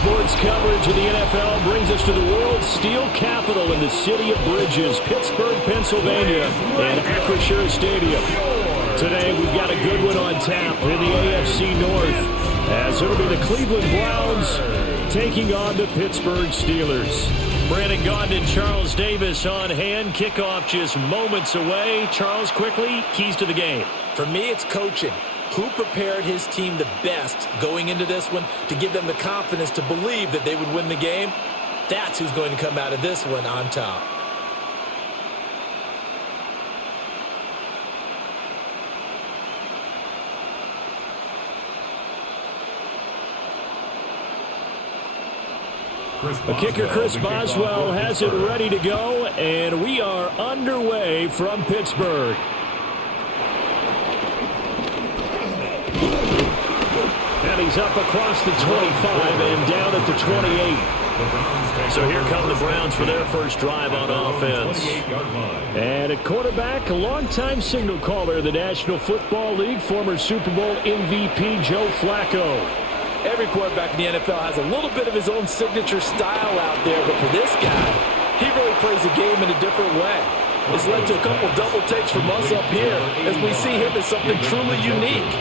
Sports coverage of the NFL brings us to the world's steel capital in the city of bridges, Pittsburgh, Pennsylvania, and Acrisure Stadium. Today, we've got a good one on tap in the AFC North, as it'll be the Cleveland Browns taking on the Pittsburgh Steelers. Brandon Gaudin and Charles Davis on hand. Kickoff just moments away. Charles, quickly, keys to the game. For me, it's coaching. Who prepared his team the best going into this one to give them the confidence to believe that they would win the game? That's who's going to come out of this one on top. The kicker, Chris Boswell, has it ready to go, and we are underway from Pittsburgh. And he's up across the 25 and down at the 28. So here come the Browns for their first drive on offense. And at quarterback, a longtime signal caller of the National Football League, former Super Bowl MVP Joe Flacco. Every quarterback in the NFL has a little bit of his own signature style out there, but for this guy, he really plays the game in a different way. It's led to a couple double takes from us up here as we see him as something truly unique.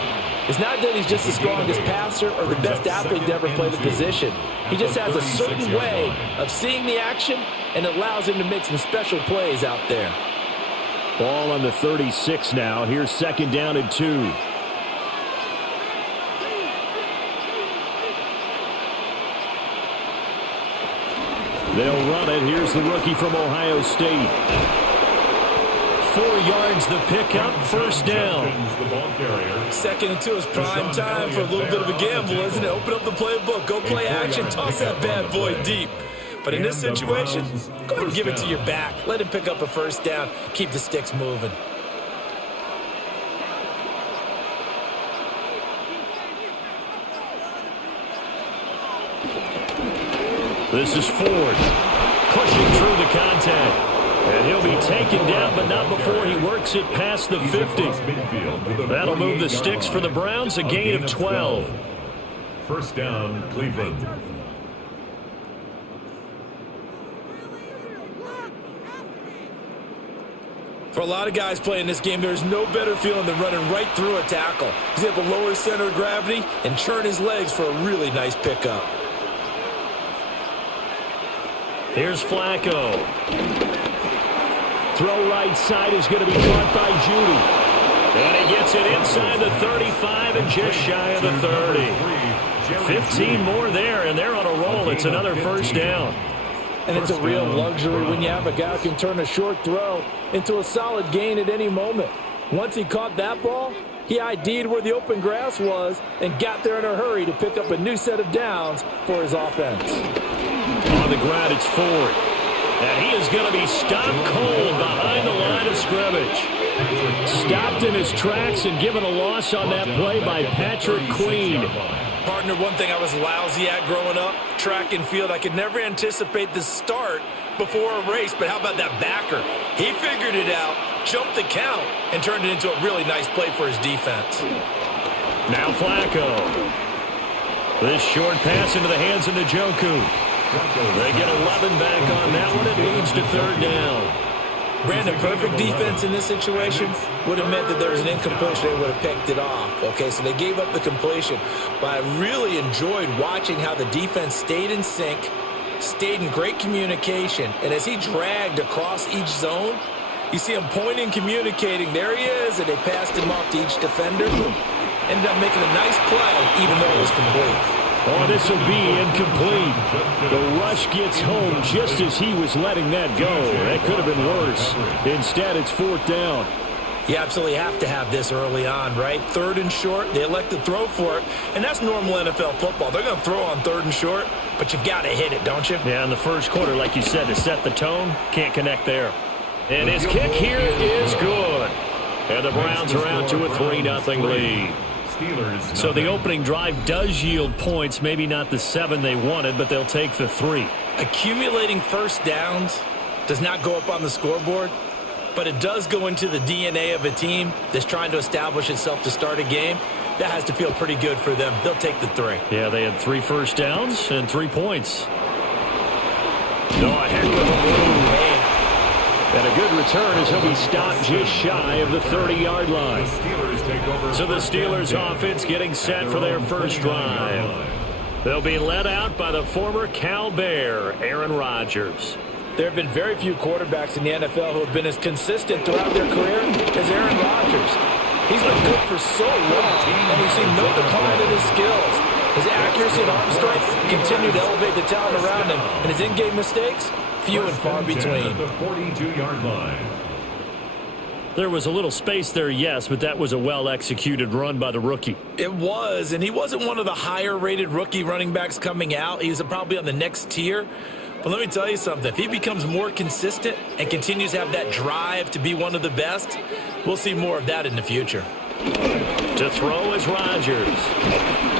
It's not that he's just the strongest passer or the best athlete to ever play the position. He just has a certain way of seeing the action, and it allows him to make some special plays out there. Ball on the 36 now. Here's second down and 2. They'll run it. Here's the rookie from Ohio State. 4 yards the pickup, first down. Second and 2 is prime time for a little bit of a gamble, isn't it? Open up the playbook, go play action, toss that bad boy deep. But in this situation, go ahead and give it to your back. Let him pick up a first down, keep the sticks moving. This is Ford, pushing through the contact. And he'll be taken down, but not before he works it past the 50. That'll move the sticks for the Browns, a gain of 12. First down, Cleveland. For a lot of guys playing this game, there's no better feeling than running right through a tackle. He's able to lower his center of gravity and churn his legs for a really nice pickup. Here's Flacco. Throw right side is going to be caught by Judy. And he gets it inside the 35 and just shy of the 30. 15 more there, and they're on a roll. It's another first down. And it's a real luxury when you have a guy who can turn a short throw into a solid gain at any moment. Once he caught that ball, he ID'd where the open grass was and got there in a hurry to pick up a new set of downs for his offense. On the ground, it's Ford. And he is going to be stopped cold behind the line of scrimmage. Stopped in his tracks and given a loss on that play by Patrick Queen. Partner, one thing I was lousy at growing up, track and field, I could never anticipate the start before a race, but how about that backer? He figured it out, jumped the count, and turned it into a really nice play for his defense. Now Flacco. This short pass into the hands of Njoku. They get 11 back on that one. It leads to third down. Brandon, perfect defense in this situation would have meant that there was an incompletion. They would have picked it off. Okay, so they gave up the completion. But I really enjoyed watching how the defense stayed in sync, stayed in great communication. And as he dragged across each zone, you see him pointing, communicating. There he is, and they passed him off to each defender. Ended up making a nice play, even though it was complete. Oh, this will be incomplete. The rush gets home just as he was letting that go. That could have been worse. Instead, it's fourth down. You absolutely have to have this early on, right? Third and short, they elect to throw for it, and that's normal NFL football. They're going to throw on third and short, but you've got to hit it, don't you? Yeah, in the first quarter, like you said, to set the tone, can't connect there. And his kick here is good. And the Browns are out to a 3-0 lead. So the opening drive does yield points, maybe not the 7 they wanted, but they'll take the 3. Accumulating first downs does not go up on the scoreboard, but it does go into the DNA of a team that's trying to establish itself to start a game. that has to feel pretty good for them. They'll take the 3. Yeah, they had 3 first downs and 3 points. No, a heck of a move. And a good return as he'll be stopped just shy of the 30-yard line. So the Steelers offense getting set for their first drive. They'll be led out by the former Cal Bear, Aaron Rodgers. There have been very few quarterbacks in the NFL who have been as consistent throughout their career as Aaron Rodgers. He's been good for so long, and we've seen no decline in his skills. His accuracy and arm strength continue to elevate the talent around him, and his in-game mistakes, few and far between. The 42-yard line. There was a little space there, yes, but that was a well-executed run by the rookie. It was, and he wasn't one of the higher-rated rookie running backs coming out. He was probably on the next tier. But let me tell you something. If he becomes more consistent and continues to have that drive to be one of the best, we'll see more of that in the future. To throw is Rodgers.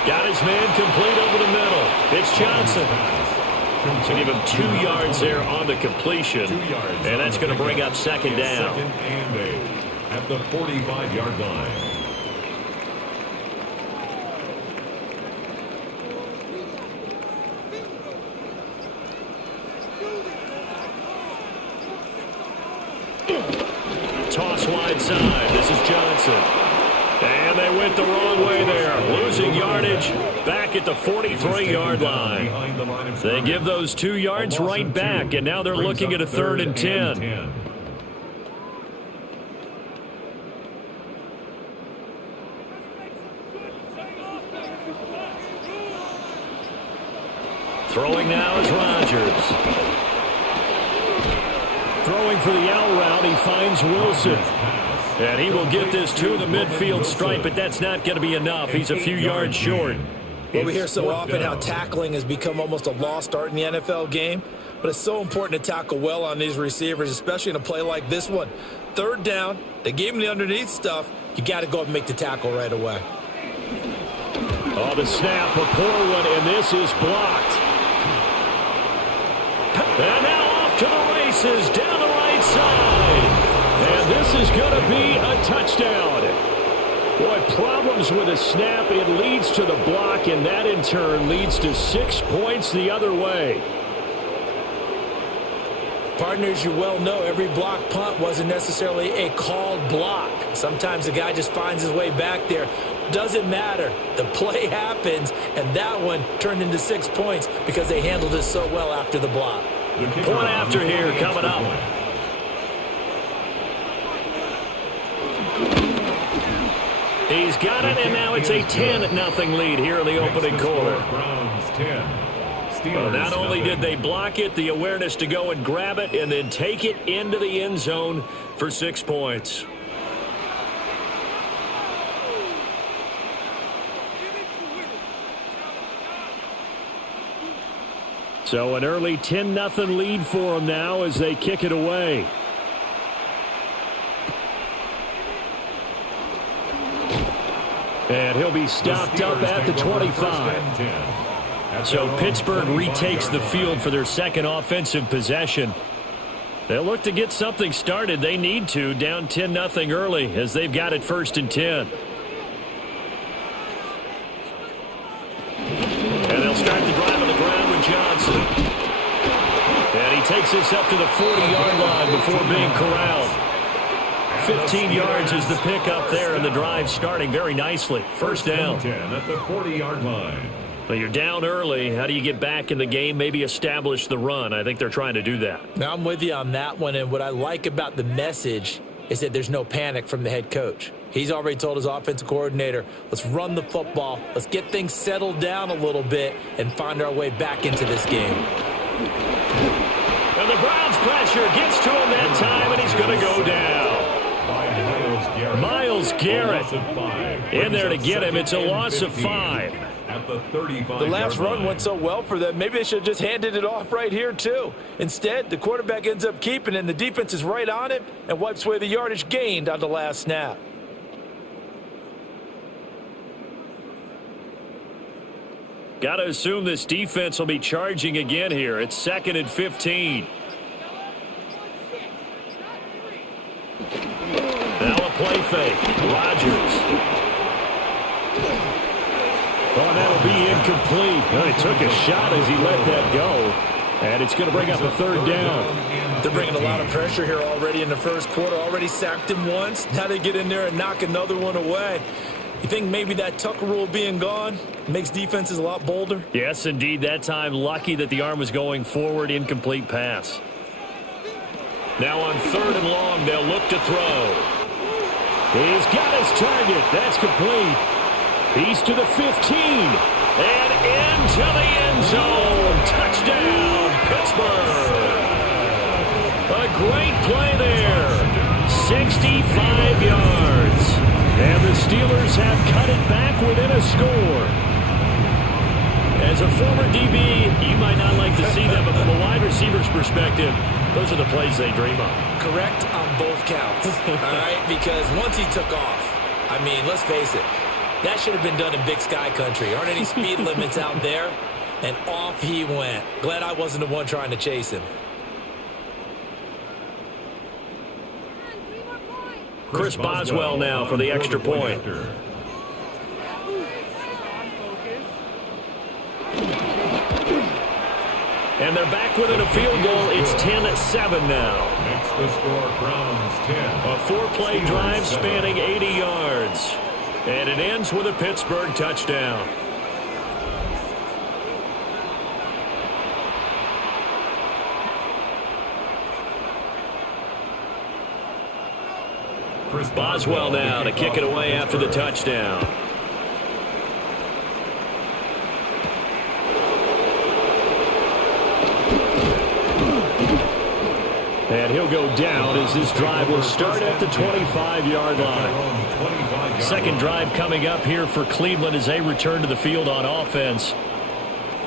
Got his man complete over the middle. It's Johnson. So give him 2 yards there on the completion. And that's going to bring up second down. Second and 8 at the 45-yard line. Toss wide side. This is Johnson. And they went the wrong way there. Losing yardage back at the 43-yard line. They give those 2 yards right back, and now they're looking at a 3rd and 10. Throwing now is Rodgers. Throwing for the out route, he finds Wilson. And he will get this to the midfield stripe, but that's not going to be enough. He's a few yards short. Well, we hear so often how tackling has become almost a lost art in the NFL game, but it's so important to tackle well on these receivers, especially in a play like this one. 3rd down, they gave him the underneath stuff. You got to go up and make the tackle right away. Oh, the snap, a poor one, and this is blocked. And now off to the races down the right side. And this is going to be a touchdown. Boy, problems with a snap. It leads to the block, and that in turn leads to 6 points the other way. Partners, you well know every block punt wasn't necessarily a called block. Sometimes the guy just finds his way back there. Doesn't matter. The play happens, and that one turned into 6 points because they handled it so well after the block. Point after here coming up. He's got it, and now it's a 10-0 lead here in the opening quarter. Well, not only did they block it, the awareness to go and grab it and then take it into the end zone for 6 points. So an early 10-0 lead for them now as they kick it away. And he'll be stopped up at the 25. So Pittsburgh retakes the field for their second offensive possession. They'll look to get something started. They need to, down 10-0 early as they've got it 1st and 10. And they'll start the drive on the ground with Johnson. And he takes this up to the 40-yard line before being corralled. 15 yards is the pickup there, and the drive starting very nicely. First down. 10 at the 40-yard line. Well, you're down early. How do you get back in the game, maybe establish the run? I think they're trying to do that. Now, I'm with you on that one, and what I like about the message is that there's no panic from the head coach. He's already told his offensive coordinator, let's run the football, let's get things settled down a little bit and find our way back into this game. And the Browns' pressure gets to him that time, and he's going to go down. Myles Garrett in there to get him. It's a loss of 5. At the 35. The last run went so well for them, maybe they should have just handed it off right here, too. Instead, the quarterback ends up keeping it, and the defense is right on it and wipes away the yardage gained on the last snap. Got to assume this defense will be charging again here. It's 2nd and 15. Now a play fake. Rodgers. incomplete. Well, he took a shot as he let that go. And it's going to bring up a third down. They're bringing a lot of pressure here already in the first quarter. Already sacked him once. Now they get in there and knock another one away. You think maybe that Tucker rule being gone makes defenses a lot bolder? Yes, indeed. That time, lucky that the arm was going forward. Incomplete pass. Now on 3rd and long, they'll look to throw. He's got his target. That's complete. He's to the 15. And into the end zone. Touchdown, Pittsburgh. A great play there. 65 yards. And the Steelers have cut it back within a score. As a former DB, you might not like to see them, but from a wide receiver's perspective, those are the plays they dream of. Correct on both counts. All right, because once he took off, I mean, let's face it, that should have been done in Big Sky Country. Aren't any speed limits out there? And off he went. Glad I wasn't the one trying to chase him. Chris Boswell now for the extra point. And they're back within a field goal. It's 10-7 now. Makes the score Browns 10. A 4-play drive spanning 80 yards. And it ends with a Pittsburgh touchdown. Boswell now to kick it away after the touchdown. And he'll go down as this drive will start at the 25-yard line. Second drive coming up here for Cleveland as they return to the field on offense.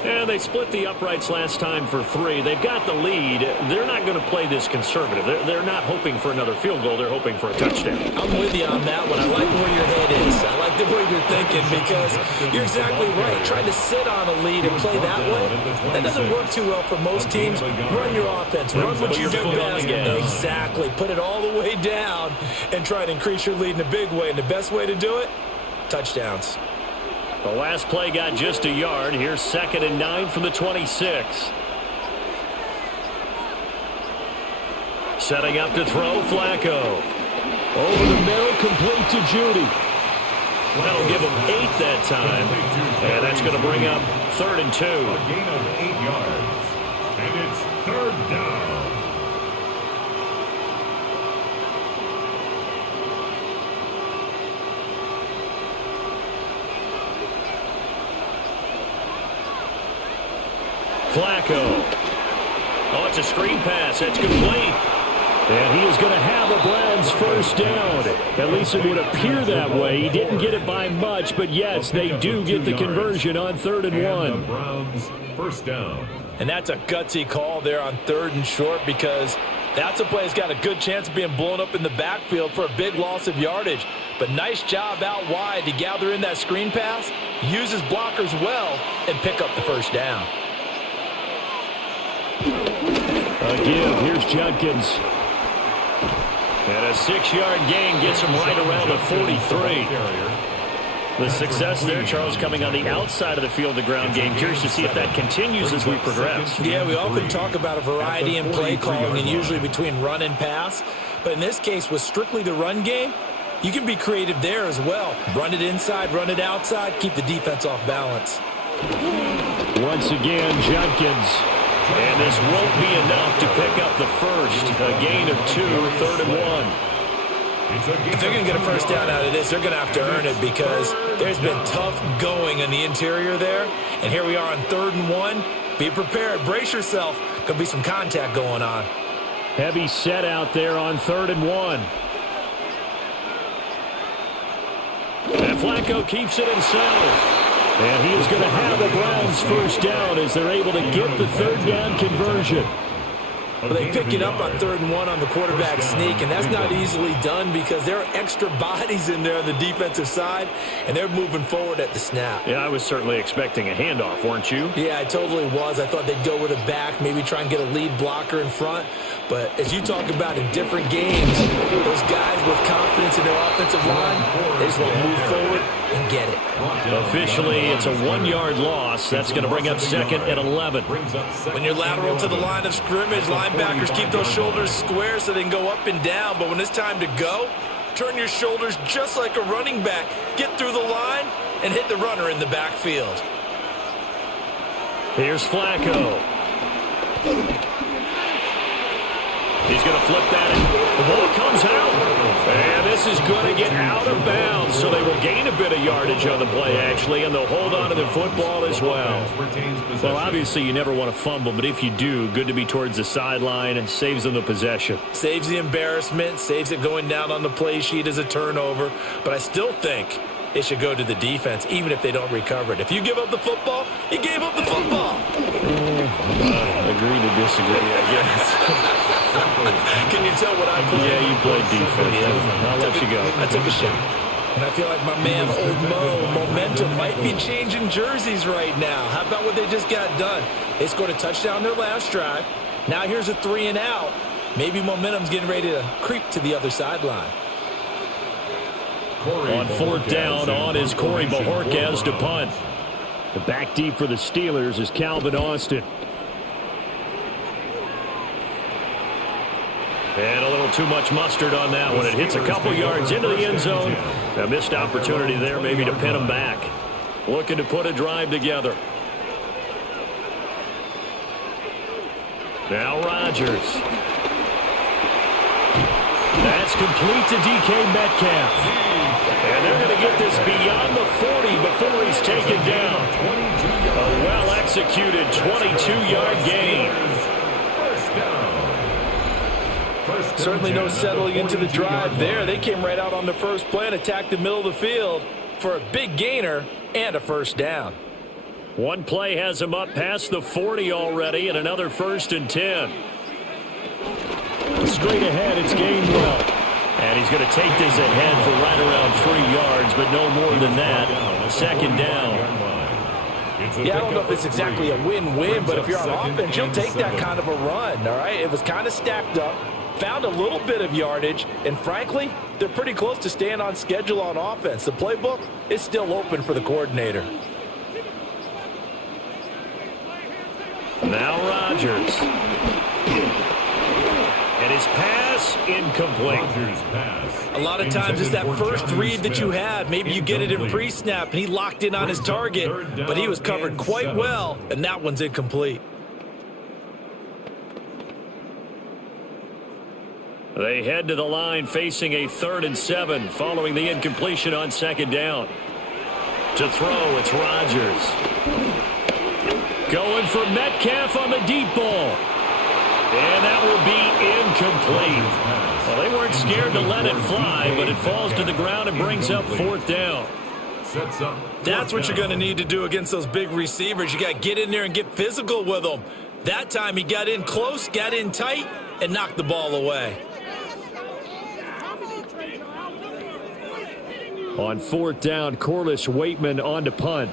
And they split the uprights last time for 3. They've got the lead. They're not going to play this conservative. They're not hoping for another field goal. They're hoping for a touchdown. I'm with you on that one. I like where your head is. I like the way you're thinking because you're exactly right. Trying to sit on a lead and play that way, that doesn't work too well for most teams. Run your offense. Run what you do best. Exactly. Put it all the way down and try to increase your lead in a big way. And the best way to do it, touchdowns. The last play got just a yard. Here's 2nd and 9 from the 26. Setting up to throw, Flacco. Over the middle, complete to Judy. That'll give him 8 that time. And that's going to bring up 3rd and 2. A gain of 8 yards. And it's 3rd down. Flacco. Oh, it's a screen pass. That's complete. And he is going to have a Browns first down. At least it would appear that way. He didn't get it by much, but yes, they do get the conversion on 3rd and 1. The Browns first down. And that's a gutsy call there on 3rd and short because that's a play that's got a good chance of being blown up in the backfield for a big loss of yardage. But nice job out wide to gather in that screen pass, use his blockers well, and pick up the first down. A give. Here's Judkins. And a 6-yard gain gets him right around the 43. The success there, Charles, coming on the outside of the field, the ground game. Curious to see if that continues as we progress. Yeah, we often talk about a variety in play calling and usually between run and pass. But in this case, with strictly the run game, you can be creative there as well. Run it inside, run it outside, keep the defense off balance. Once again, Judkins. And this won't be enough to pick up the first. A gain of 2, 3rd and 1. If they're going to get a first down out of this, they're going to have to earn it because there's been tough going in the interior there. And here we are on 3rd and 1. Be prepared. Brace yourself. Going to be some contact going on. Heavy set out there on 3rd and 1. And Flacco keeps it himself. And he is going to have the Browns first down as they're able to get the 3rd down conversion. Well, they pick it up on 3rd and 1 on the quarterback sneak, and that's not easily done because there are extra bodies in there on the defensive side, and they're moving forward at the snap. Yeah, I was certainly expecting a handoff, weren't you? Yeah, I totally was. I thought they'd go with a back, maybe try and get a lead blocker in front. But as you talk about in different games, those guys with confidence in their offensive line, they just want to move forward and get it. Officially, it's a 1-yard loss. That's going to bring up second and 11. When you're lateral to the line of scrimmage, linebackers keep those shoulders square so they can go up and down. But when it's time to go, turn your shoulders just like a running back. Get through the line and hit the runner in the backfield. Here's Flacco. He's going to flip that in. The ball comes out. And this is going to get out of bounds. So they will gain a bit of yardage on the play, actually, and they'll hold on to the football as well. Well, obviously, you never want to fumble, but if you do, good to be towards the sideline and saves them the possession. Saves the embarrassment, saves it going down on the play sheet as a turnover. But I still think it should go to the defense, even if they don't recover it. If you give up the football, you gave up the football. Agree to disagree, I guess. Can you tell what I played? Yeah, you played defense. Yeah. I'll let you go. I took a shot. And I feel like my man, Old Mo, momentum might be changing jerseys right now. How about what they just got done? They scored a touchdown their last drive. Now here's a 3-and-out. Maybe momentum's getting ready to creep to the other sideline. On 4th down, on is Corey Bajorquez to punt. The back deep for the Steelers is Calvin Austin. And a little too much mustard on that one. It hits a couple yards into the end zone. A missed opportunity there maybe to pin them back. Looking to put a drive together. Now Rodgers. That's complete to DK Metcalf. And they're going to get this beyond the 40 before he's taken down. A well-executed 22-yard gain. Certainly no settling into the drive there. They came right out on the first play and attacked the middle of the field for a big gainer and a first down. One play has him up past the 40 already, and another 1st and 10. Straight ahead, it's Gainwell. And he's going to take this ahead for right around 3 yards, but no more than that. 2nd down. Yeah, I don't know if it's exactly a win-win, but if you're on offense, you'll take that kind of a run, all right? It was kind of stacked up, found a little bit of yardage, and frankly, they're pretty close to staying on schedule on offense. The playbook is still open for the coordinator. Now Rodgers. And his pass incomplete. A lot of times it's that first read that you have. Maybe you get it in pre-snap, and he locked in on his target, but he was covered quite well, and that one's incomplete. They head to the line facing a 3rd and 7 following the incompletion on 2nd down. To throw, it's Rodgers. Going for Metcalf on the deep ball. And that will be incomplete. Well, they weren't scared to let it fly, but it falls to the ground and brings up 4th down. That's what you're going to need to do against those big receivers. You got to get in there and get physical with them. That time he got in close, got in tight, and knocked the ball away. On 4th down, Corliss Waitman on to punt.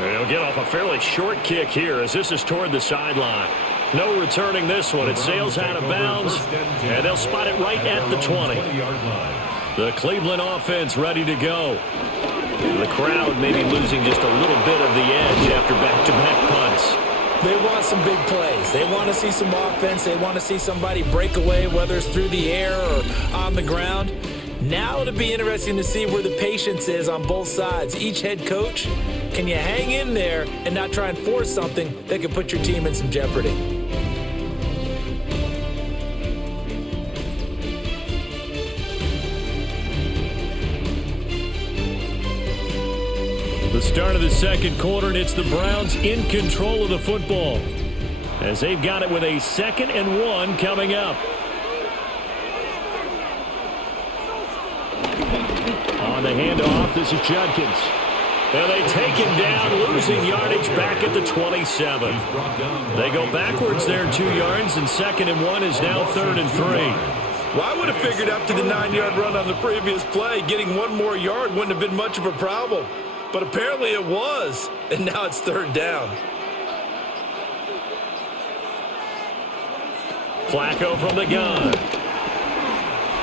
They'll get off a fairly short kick here as this is toward the sideline. No returning this one. It sails out of bounds, and they'll spot it right at the 20. The Cleveland offense ready to go. The crowd maybe losing just a little bit of the edge after back-to-back punts. They want some big plays. They want to see some offense. They want to see somebody break away, whether it's through the air or on the ground. Now it'll be interesting to see where the patience is on both sides. Each head coach, can you hang in there and not try and force something that could put your team in some jeopardy? The start of the 2nd quarter, and it's the Browns in control of the football as they've got it with a 2nd and 1 coming up. On the handoff, this is Judkins. And they take him down, losing yardage back at the 27. They go backwards there 2 yards, and 2nd and 1 is now 3rd and 3. Well, I would have figured after the 9-yard run on the previous play, getting 1 more yard wouldn't have been much of a problem. But apparently it was, and now it's 3rd down. Flacco from the gun.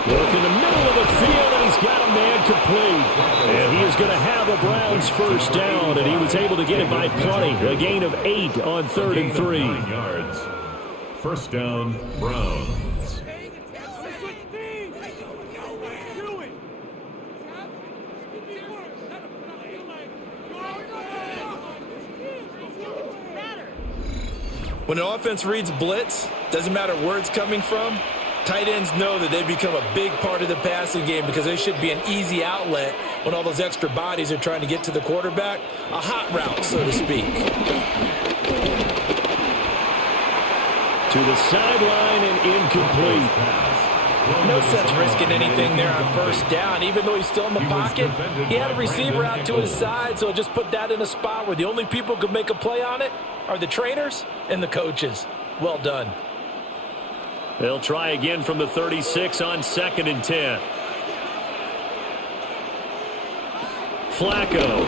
Look in the middle of the field, and he's got a man complete. And he is going to have a Browns first down, and he was able to get it by plenty. A gain of 8 on 3rd and 3. 9 yards. First down, Browns. When an offense reads blitz, doesn't matter where it's coming from, tight ends know that they become a big part of the passing game because they should be an easy outlet when all those extra bodies are trying to get to the quarterback. A hot route, so to speak. To the sideline and incomplete. No sense risking anything there on first down. Even though he's still in the pocket, he had a receiver out to his side, so just put that in a spot where the only people who could make a play on it are the trainers and the coaches. Well done. They'll try again from the 36 on 2nd and 10. Flacco.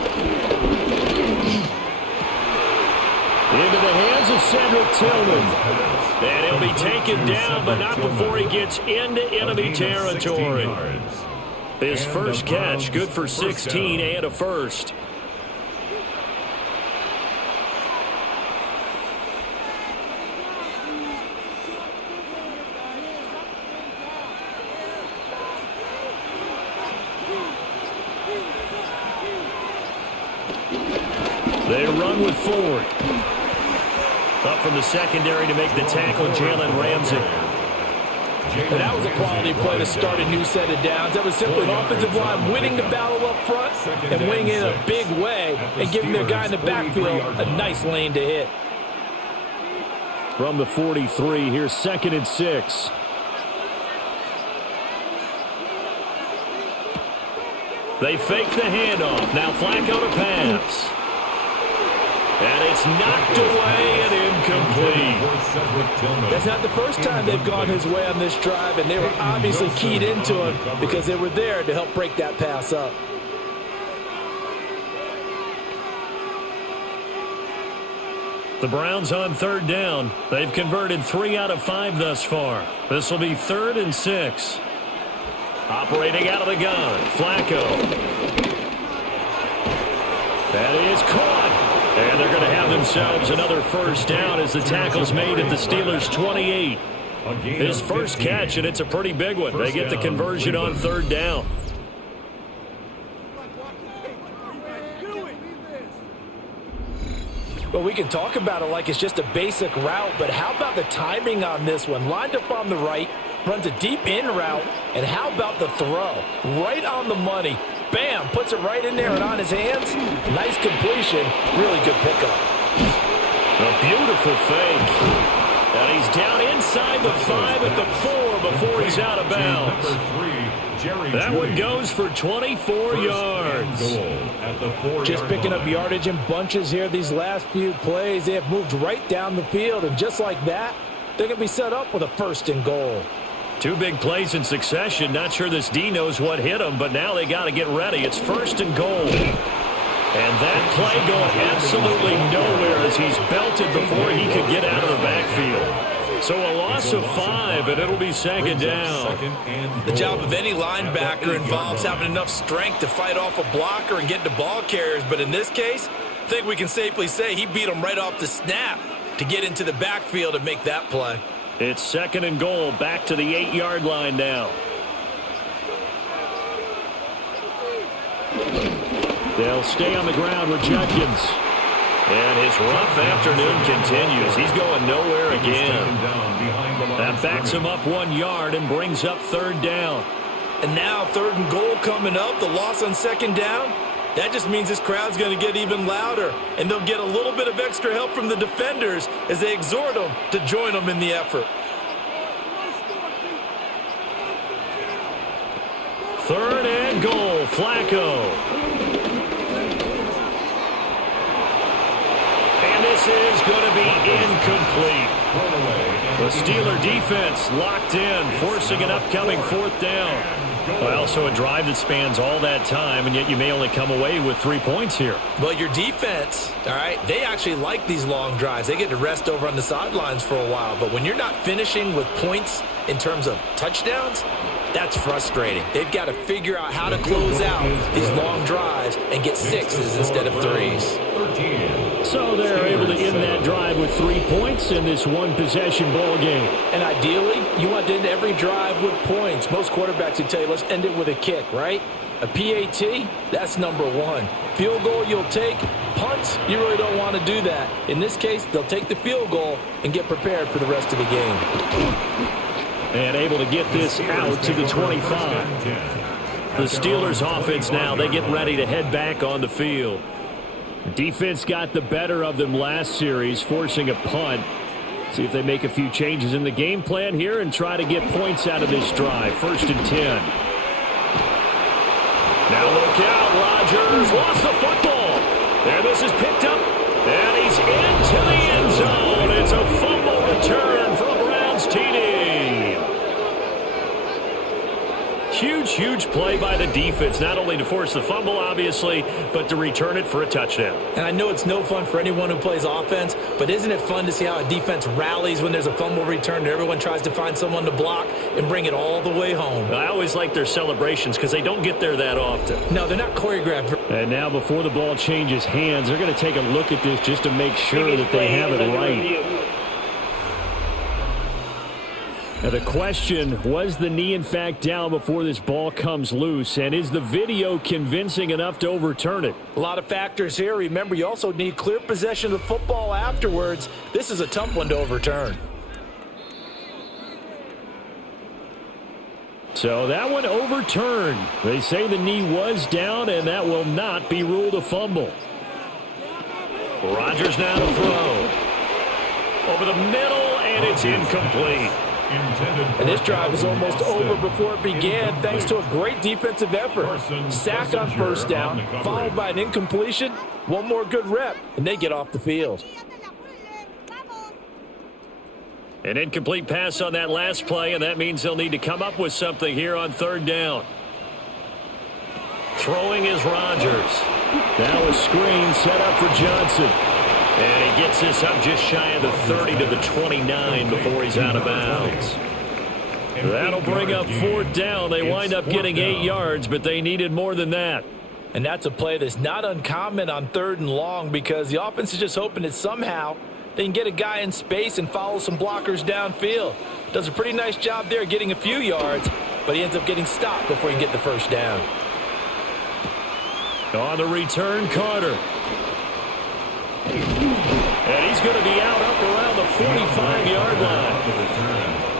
Into the hands of Cedric Tillman. And he'll be taken down, but not before he gets into enemy territory. His first catch, good for 16 and a first. They run with Ford. Up from the secondary to make the tackle, Jalen Ramsey. And that was a quality play to start a new set of downs. That was simply an offensive line winning the battle up front and winning it in a big way and giving their guy in the backfield a nice lane to hit. From the 43, here's 2nd and 6. They fake the handoff. Now Flacco to pass. And it's knocked away and incomplete. That's not the first time they've gone his way on this drive, and they were obviously keyed into him because they were there to help break that pass up. The Browns on 3rd down. They've converted 3 out of 5 thus far. This will be 3rd and 6. Operating out of the gun, Flacco. That is caught. And they're going to have themselves another first down as the tackle's made at the Steelers' 28. His first catch, and it's a pretty big one. They get the conversion on 3rd down. Well, we can talk about it like it's just a basic route, but how about the timing on this one? Lined up on the right, runs a deep in route, and how about the throw? Right on the money. Bam, puts it right in there and on his hands. Nice completion. Really good pickup. A beautiful fake. And he's down inside the 5 at the 4 before he's out of bounds. That one goes for 24 yards. Just picking up yardage in bunches here these last few plays. They have moved right down the field, and just like that, they're going to be set up with a 1st and goal. 2 big plays in succession. Not sure this D knows what hit him, but now they got to get ready. It's 1st and goal. And that play going absolutely nowhere as he's belted before he could get out of the backfield. So a loss of 5, and it'll be 2nd down. The job of any linebacker involves having enough strength to fight off a blocker and get to ball carriers. But in this case, I think we can safely say he beat him right off the snap to get into the backfield and make that play. It's 2nd and goal, back to the 8-yard line now. They'll stay on the ground with Judkins. And his rough afternoon continues. He's going nowhere again. That backs him up 1 yard and brings up 3rd down. And now 3rd and goal coming up, the loss on 2nd down. That just means this crowd's going to get even louder, and they'll get a little bit of extra help from the defenders as they exhort them to join them in the effort. 3rd and goal, Flacco. And this is going to be incomplete. The Steeler defense locked in, forcing an upcoming 4th down. Well, so a drive that spans all that time, and yet you may only come away with 3 points here. Well, your defense, all right, they actually like these long drives. They get to rest over on the sidelines for a while. But when you're not finishing with points in terms of touchdowns, That's frustrating. They've got to figure out how to close out these long drives and get sixes instead of threes. So they're able to end that drive with 3 points in this one-possession ball game. And ideally, you want to end every drive with points. Most quarterbacks would tell you, let's end it with a kick, right? A PAT, that's number one. Field goal you'll take. Punts, you really don't want to do that. In this case, they'll take the field goal and get prepared for the rest of the game. And able to get this out to the 25. The Steelers offense now, they get ready to head back on the field. Defense got the better of them last series, forcing a punt. See if they make a few changes in the game plan here and try to get points out of this drive. 1st and 10. Now look out, Rodgers lost the football. There, this is picked up, and he's into the end zone. It's a fumble return for the Browns TD. Huge play by the defense, not only to force the fumble, obviously, but to return it for a touchdown. And I know it's no fun for anyone who plays offense, but isn't it fun to see how a defense rallies when there's a fumble return and everyone tries to find someone to block and bring it all the way home? I always like their celebrations because they don't get there that often. No, they're not choreographed. And now before the ball changes hands, they're going to take a look at this just to make sure that they have it right. Now the question, was the knee in fact down before this ball comes loose? And is the video convincing enough to overturn it? A lot of factors here. Remember, you also need clear possession of the football afterwards. This is a tough one to overturn. So that one overturned. They say the knee was down, and that will not be ruled a fumble. Rodgers now to throw. Over the middle, and it's incomplete. And this drive is almost over before it began thanks to a great defensive effort. Sack on 1st down, followed by an incompletion. One more good rep, and they get off the field. An incomplete pass on that last play, and that means they'll need to come up with something here on 3rd down. Throwing is Rodgers. Now a screen set up for Johnson. And he gets this up just shy of the 30 to the 29 before he's out of bounds. That'll bring up 4th down. They wind up getting 8 yards, but they needed more than that. And that's a play that's not uncommon on 3rd and long because the offense is just hoping that somehow they can get a guy in space and follow some blockers downfield. Does a pretty nice job there getting a few yards, but he ends up getting stopped before he can get the 1st down. On the return, Carter. And he's going to be out up around the 45-yard line.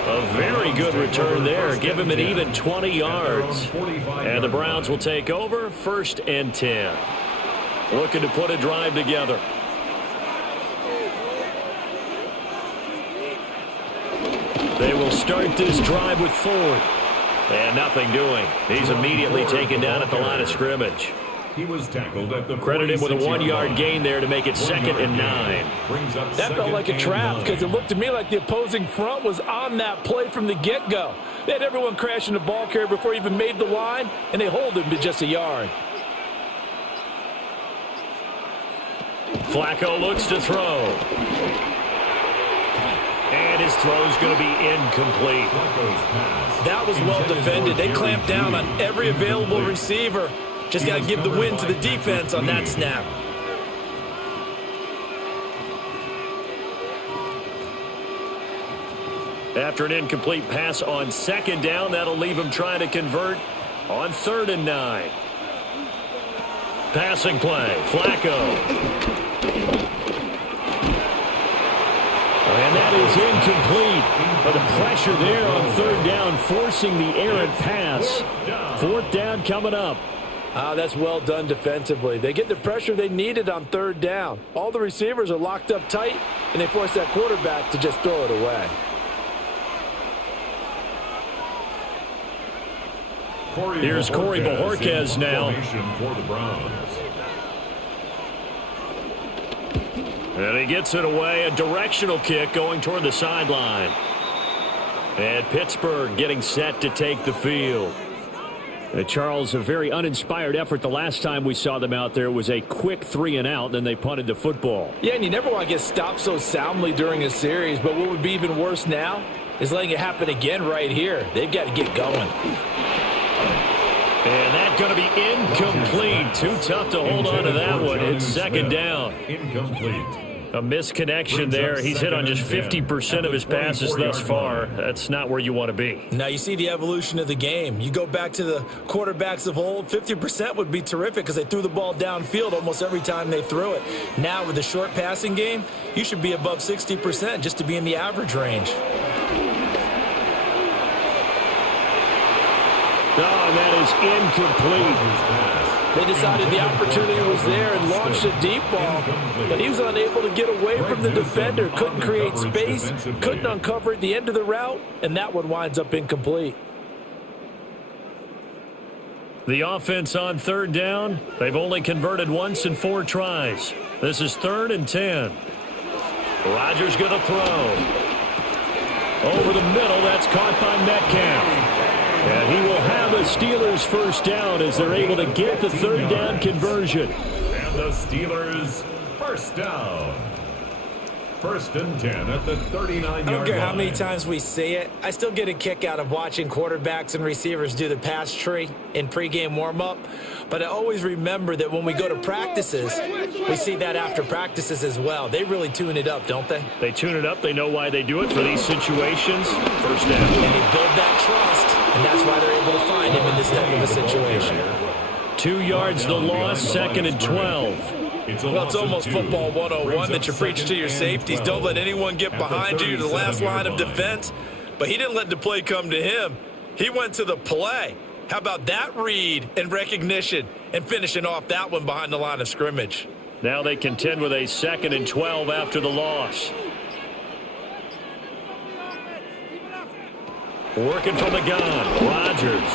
A very good return there. Give him an even 20 yards. And the Browns will take over 1st and 10. Looking to put a drive together. They will start this drive with Ford. And nothing doing. He's immediately taken down at the line of scrimmage. He was tackled at the Credit him with a 1-yard gain there to make it 2nd and 9. That felt like a trap because it looked to me like the opposing front was on that play from the get-go. They had everyone crashing the ball carrier before he even made the line, and they hold him to just a yard. Flacco looks to throw. And his throw's going to be incomplete. That was well defended. They clamped down on every available receiver. Just got to give the win to the defense on that snap. After an incomplete pass on 2nd down, that'll leave him trying to convert on 3rd and 9. Passing play, Flacco. And that is incomplete. But the pressure there on 3rd down, forcing the errant pass. 4th down coming up. That's well done defensively. They get the pressure they needed on 3rd down. All the receivers are locked up tight, and they force that quarterback to just throw it away. Here's Corey Bojorquez now. For the Browns. And he gets it away. A directional kick going toward the sideline. And Pittsburgh getting set to take the field. Charles, a very uninspired effort. The last time we saw them out there was a quick 3-and-out, then they punted the football. Yeah, and you never want to get stopped so soundly during a series, but what would be even worse now is letting it happen again right here. They've got to get going. And that's going to be incomplete. Too tough to hold on to that one. It's second down. Incomplete. A misconnection there. He's hit on just 50% of his passes thus far. That's not where you want to be. Now you see the evolution of the game. You go back to the quarterbacks of old, 50% would be terrific because they threw the ball downfield almost every time they threw it. Now with the short passing game, you should be above 60% just to be in the average range. Oh, and that is incomplete. They decided the opportunity was there and launched a deep ball, but he was unable to get away from the defender, couldn't create space, couldn't uncover at the end of the route, and that one winds up incomplete. The offense on third down, they've only converted once in 4 tries. This is 3rd and 10. Rodgers going to throw. Over the middle, that's caught by Metcalf. And he will have a Steelers first down as they're able to get the 3rd down conversion. And the Steelers first down. 1st and 10 at the 39-yard line. I don't care how many times we say it. I still get a kick out of watching quarterbacks and receivers do the pass tree in pregame warm-up. But I always remember that when we go to practices, we see that after practices as well. They really tune it up, don't they? They tune it up. They know why they do it for these situations. First down. And they build that trust, and that's why they're able to find him in this type of a situation. 2 yards the loss, 2nd and 12. Well, it's almost football 101 that you preach to your safeties. Don't let anyone get behind you, the last line of defense. But he didn't let the play come to him. He went to the play. How about that read and recognition and finishing off that one behind the line of scrimmage? Now they contend with a 2nd and 12 after the loss. Working from the gun, Rodgers.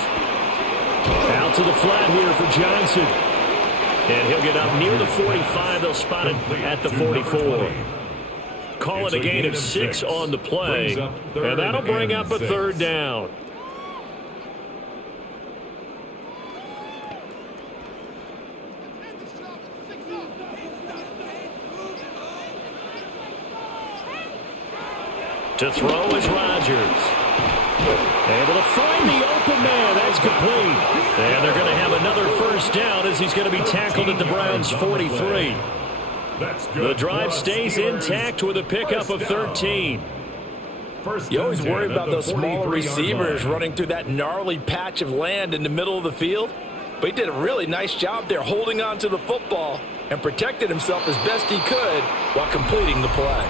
Out to the flat here for Johnson. And he'll get up near the 45. They'll spot it at the 44. Call it a gain of 6 on the play. And that'll bring up a 3rd down. To throw is Rodgers. Able to find the open man. That's complete. And they're going to have another first down as he's going to be tackled at the Browns' 43. The drive stays intact with a pickup of 13. You always worry about those smaller receivers running through that gnarly patch of land in the middle of the field. But he did a really nice job there holding on to the football and protected himself as best he could while completing the play.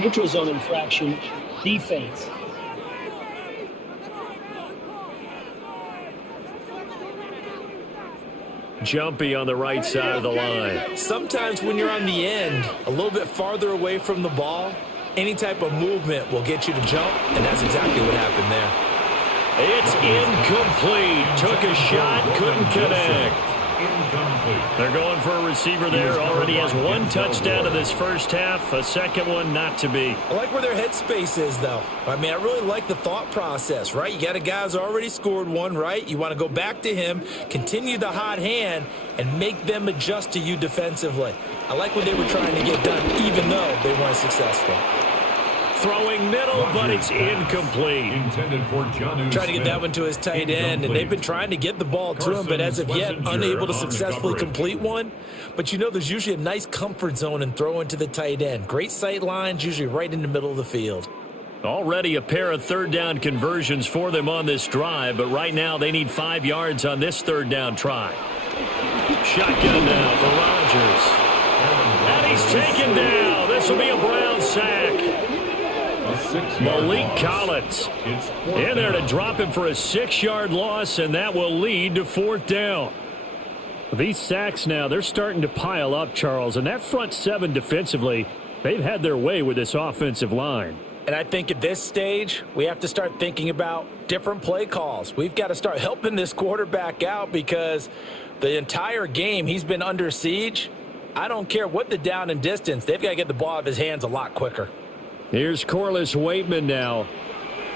Neutral zone infraction, defense. Jumpy on the right side of the line. Sometimes when you're on the end, a little bit farther away from the ball, any type of movement will get you to jump, and that's exactly what happened there. It's incomplete. Took a shot, couldn't connect. They're going for a receiver there. Already has 1 touchdown in this first half. A second one not to be. I like where their headspace is, though. I mean, I really like the thought process, right? You got a guy who's already scored 1, right? You want to go back to him, continue the hot hand, and make them adjust to you defensively. I like what they were trying to get done, even though they weren't successful. Throwing middle, but it's incomplete. Trying to get that one to his tight end, and they've been trying to get the ball to him, but as of yet, unable to successfully complete one. But you know, there's usually a nice comfort zone in throwing to the tight end. Great sight lines, usually right in the middle of the field. Already a pair of 3rd down conversions for them on this drive, but right now they need 5 yards on this 3rd down try. Shotgun now for Rodgers. And he's taken down. This will be a Brown sack. Malik Collins in there to drop him for a 6-yard loss, and that will lead to 4th down. These sacks now, they're starting to pile up, Charles, and that front 7 defensively, they've had their way with this offensive line. And I think at this stage, we have to start thinking about different play calls. We've got to start helping this quarterback out because the entire game he's been under siege. I don't care what the down and distance, they've got to get the ball out of his hands a lot quicker. Here's Corliss Waitman now.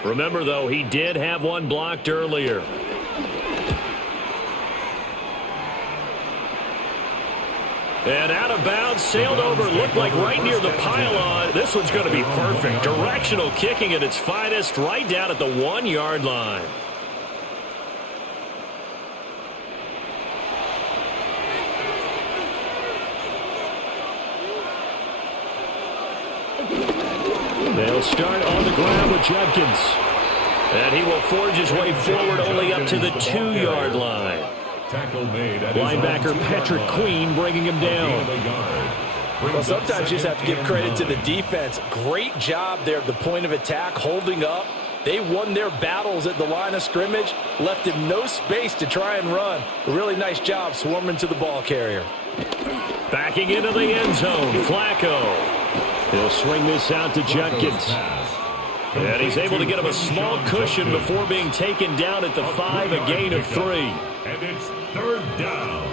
Remember, though, he did have one blocked earlier. And out of bounds, sailed over, looked like right near the pylon. This one's going to be perfect. Directional kicking at its finest, right down at the 1-yard line. They'll start on the ground with Judkins. And he will forge his way forward only up to the 2-yard line. Linebacker Patrick Queen bringing him down. Well, sometimes you just have to give credit to the defense. Great job there at the point of attack, holding up. They won their battles at the line of scrimmage, left him no space to try and run. A really nice job swarming to the ball carrier. Backing into the end zone, Flacco. He'll swing this out to Judkins. And he's able to get him a small cushion before being taken down at the 5, a gain of 3. And it's 3rd down.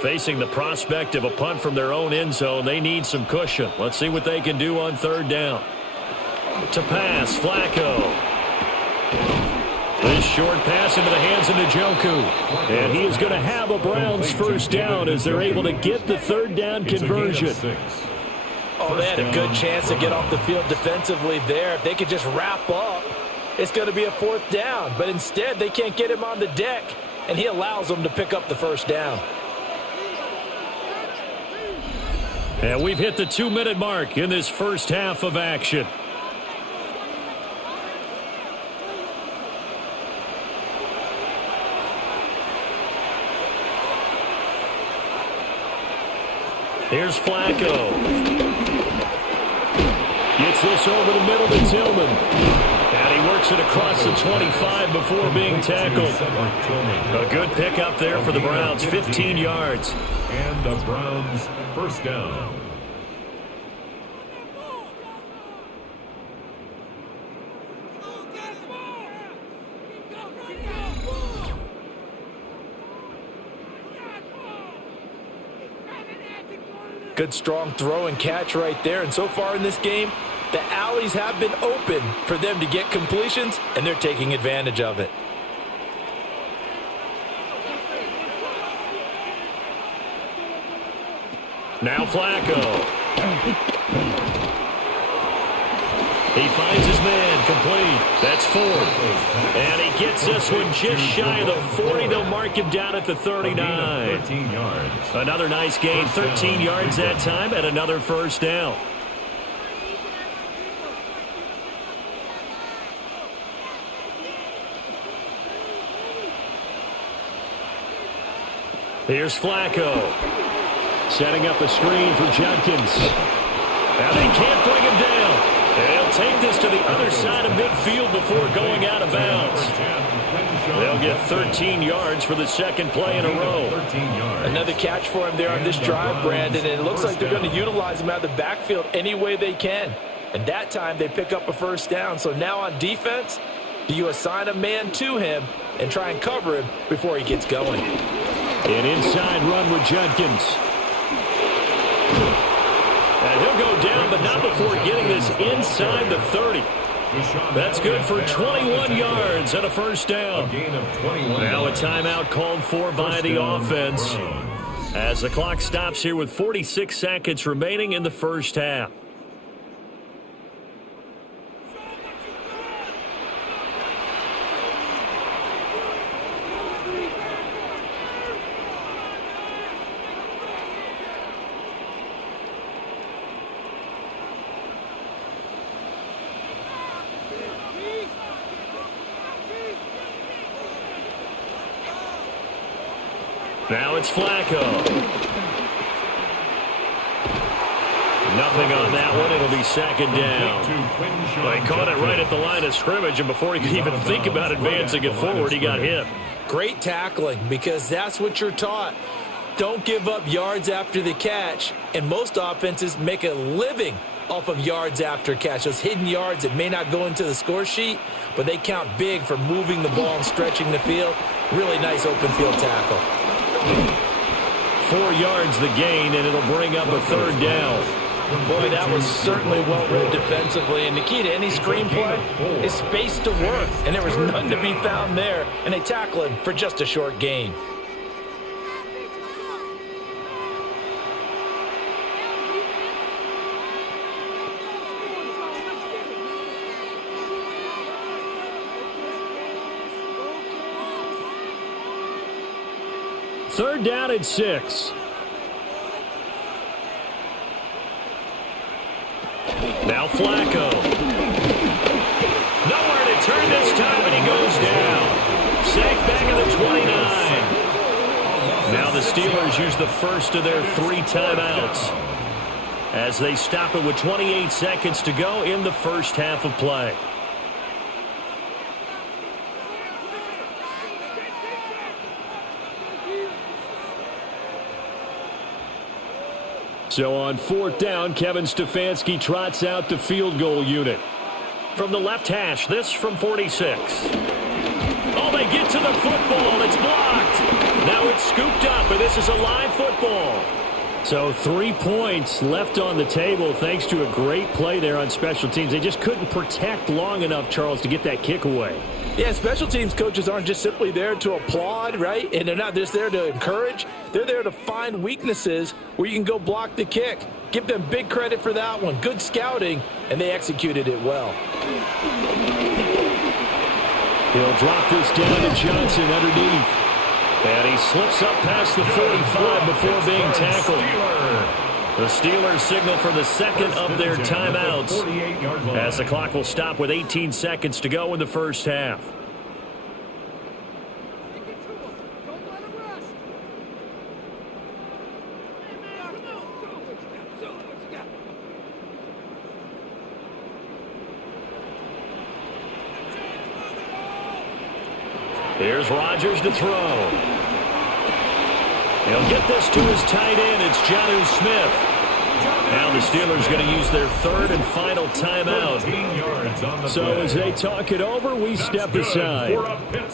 Facing the prospect of a punt from their own end zone, they need some cushion. Let's see what they can do on 3rd down. To pass, Flacco. This short pass into the hands of Njoku. And he is going to have a Browns 1st down as they're able to get the 3rd down conversion. Oh, they had a good chance to get off the field defensively there. If they could just wrap up, it's going to be a 4th down. But instead, they can't get him on the deck, and he allows them to pick up the 1st down. And we've hit the 2-minute mark in this first half of action. Here's Flacco. Gets this over the middle to Tillman. And he works it across the 25 before being tackled. A good pickup there for the Browns, 15 yards. And the Browns 1st down. Good strong throw and catch right there. And so far in this game, the alleys have been open for them to get completions, and they're taking advantage of it. Now Flacco. He finds his man complete. That's 4. And he gets this one just shy of the 40. They'll mark him down at the 39. 13 yards. Another nice gain, 13 yards that time, and another 1st down. Here's Flacco. Setting up a screen for Judkins. And they can't bring him down. And he'll take this to the other side of midfield before going out of bounds. They'll get 13 yards for the 2nd play in a row. Another catch for him there on this drive, Brandon, and it looks like they're going to utilize him out of the backfield any way they can. And that time they pick up a 1st down. So now on defense, do you assign a man to him and try and cover him before he gets going? An inside run with Judkins. And he'll go down, but not before getting this inside the 30. That's good for 21 yards and a 1st down. Now a timeout called for by the offense as the clock stops here with 46 seconds remaining in the 1st half. Now it's Flacco. Nothing on that one. It'll be 2nd down. He caught it right at the line of scrimmage, and before he could even think about advancing it forward, he got hit. Great tackling, because that's what you're taught. Don't give up yards after the catch, and most offenses make a living off of yards after catch. Those hidden yards that may not go into the score sheet, but they count big for moving the ball and stretching the field. Really nice open field tackle. 4 yards the gain, and it'll bring up a 3rd down. Boy, that was certainly well read defensively. And the key to any screenplay is space to work. And there was none to be found there. And they tackle him for just a short gain. Third down and 6. Now Flacco. Nowhere to turn this time, and he goes down. Sacked back at the 29. Now the Steelers use the first of their 3 timeouts as they stop it with 28 seconds to go in the first half of play. So on 4th down, Kevin Stefanski trots out the field goal unit. From the left hash, this from 46. Oh, they get to the football. It's blocked. Now it's scooped up, and this is a live football. So 3 points left on the table thanks to a great play there on special teams. They just couldn't protect long enough, Charles, to get that kick away. Yeah, special teams coaches aren't just simply there to applaud, right? And they're not just there to encourage. They're there to find weaknesses where you can go block the kick. Give them big credit for that one. Good scouting, and they executed it well. He'll drop this down to Johnson underneath. And he slips up past the 45 before being tackled. The Steelers signal for the second of their timeouts as the clock will stop with 18 seconds to go in the first half. Here's Rodgers to throw. He'll get this to his tight end. It's Jonnu Smith. Now the Steelers going to use their third and final timeout. So as they talk it over, we step aside.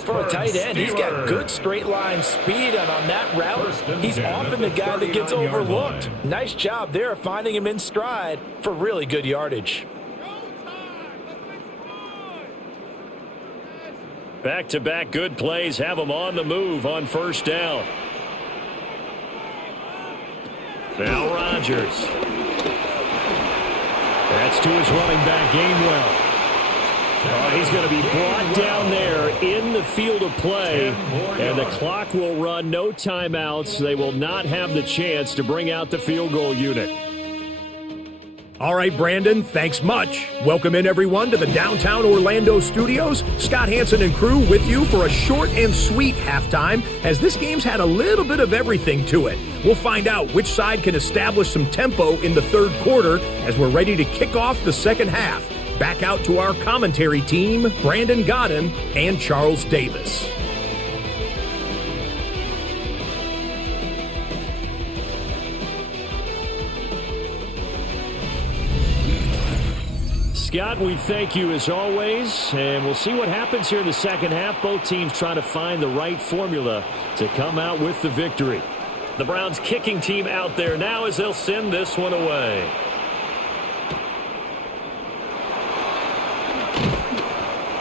For a tight end, he's got good straight line speed, and on that route, he's often the guy that gets overlooked. Nice job there finding him in stride for really good yardage. Back-to-back good plays have him on the move on first down. Now Rodgers. That's to his running back, Gainwell. Oh, he's going to be brought down there in the field of play, and the clock will run. No timeouts. They will not have the chance to bring out the field goal unit. All right, Brandon, thanks much. Welcome in, everyone, to the downtown Orlando studios. Scott Hansen and crew with you for a short and sweet halftime, as this game's had a little bit of everything to it. We'll find out which side can establish some tempo in the third quarter as we're ready to kick off the second half. Back out to our commentary team, Brandon Godden and Charles Davis. Scott, we thank you as always, and we'll see what happens here in the second half. Both teams trying to find the right formula to come out with the victory. The Browns kicking team out there now as they'll send this one away.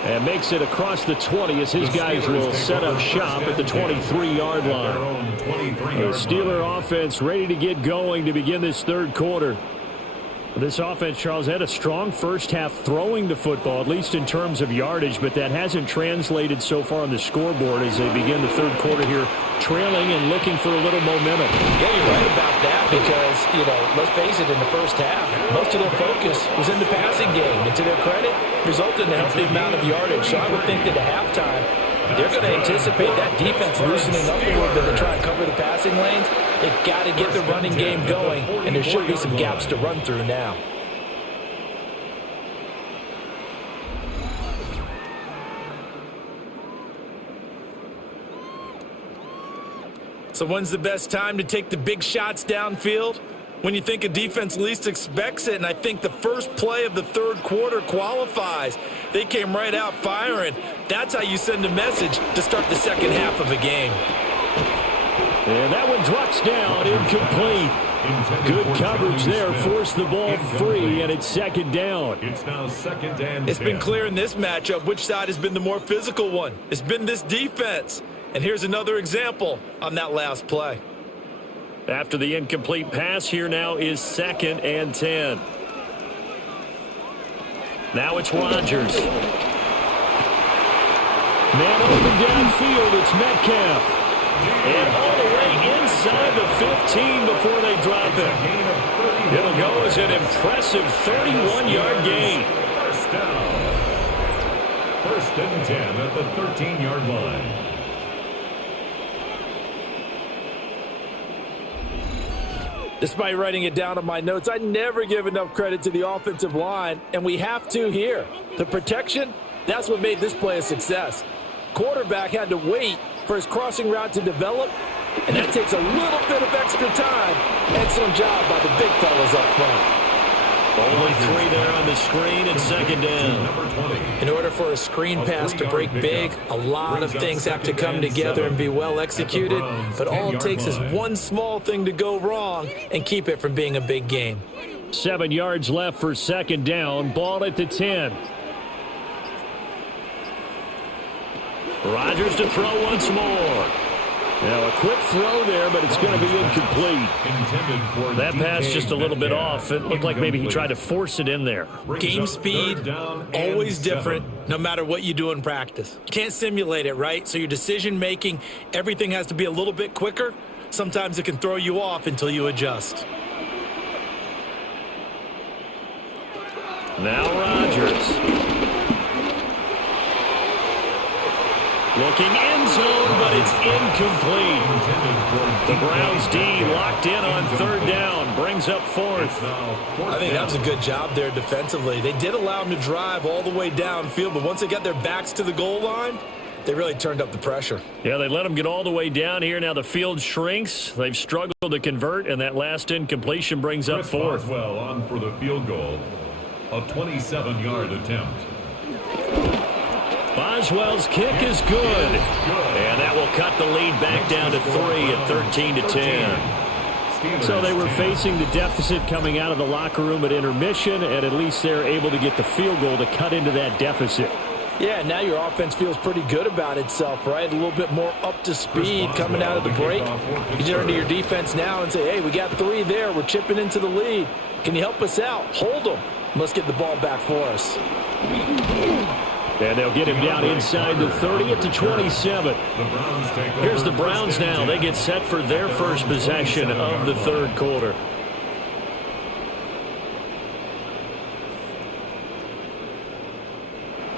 And makes it across the 20 as his guys will set up shop at the 23-yard line. The Steeler offense ready to get going to begin this third quarter. This offense, Charles, had a strong first half throwing the football, at least in terms of yardage, but that hasn't translated so far on the scoreboard as they begin the third quarter here, trailing and looking for a little momentum. Yeah, you're right about that because, let's face it, in the first half, most of their focus was in the passing game, and to their credit, resulted in a healthy amount of yardage. So I would think that at halftime, they're going to anticipate that defense loosening up a little bit to try and cover the passing lanes. They've got to get the running game going, and there should be some gaps to run through now. So when's the best time to take the big shots downfield? When you think a defense least expects it, and I think the first play of the third quarter qualifies. They came right out firing. That's how you send a message to start the second half of a game. And that one drops down, incomplete. Good coverage there, forced the ball free, and it's second down. It's now second and 10. It's been clear in this matchup which side has been the more physical one. It's been this defense. And here's another example on that last play. After the incomplete pass, here now is second and 10. Now it's Rodgers. Man open downfield, it's Metcalf. And all the way inside the 15 before they drop it. It'll go as an impressive 31-yard gain. First down. First and 10 at the 13-yard line. Despite writing it down on my notes, I never give enough credit to the offensive line, and we have to here. The protection, that's what made this play a success. Quarterback had to wait for his crossing route to develop, and that takes a little bit of extra time. Excellent job by the big fellas up front. Only 3 there on the screen and second down. In order for a screen pass to break big, a lot of things have to come together and be well executed, but all it takes is one small thing to go wrong and keep it from being a big game. 7 yards left for second down, ball at the 10. Rodgers to throw once more. Now a quick throw there, but it's going to be incomplete. That pass just a little bit off. It looked like maybe he tried to force it in there. Game speed, always different, no matter what you do in practice. You can't simulate it, right? So your decision-making, everything has to be a little bit quicker. Sometimes it can throw you off until you adjust. Now Rodgers. Looking end zone, but it's incomplete. The Browns D locked in on third down, brings up fourth. I think that was a good job there defensively. They did allow them to drive all the way downfield, but once they got their backs to the goal line, they really turned up the pressure. Yeah, they let them get all the way down here. Now the field shrinks. They've struggled to convert, and that last incompletion brings up fourth. Well on for the field goal, a 27-yard attempt. Boswell's kick is good. And that will cut the lead back down to 3 at 13 to 10. So they were facing the deficit coming out of the locker room at intermission, and at least they're able to get the field goal to cut into that deficit. Yeah, now your offense feels pretty good about itself, right? A little bit more up to speed coming out of the break. You turn to your defense now and say, hey, we got 3 there. We're chipping into the lead. Can you help us out? Hold them. Let's get the ball back for us. And they'll get him down inside the 30 at the 27. Here's the Browns now. They get set for their first possession of the third quarter.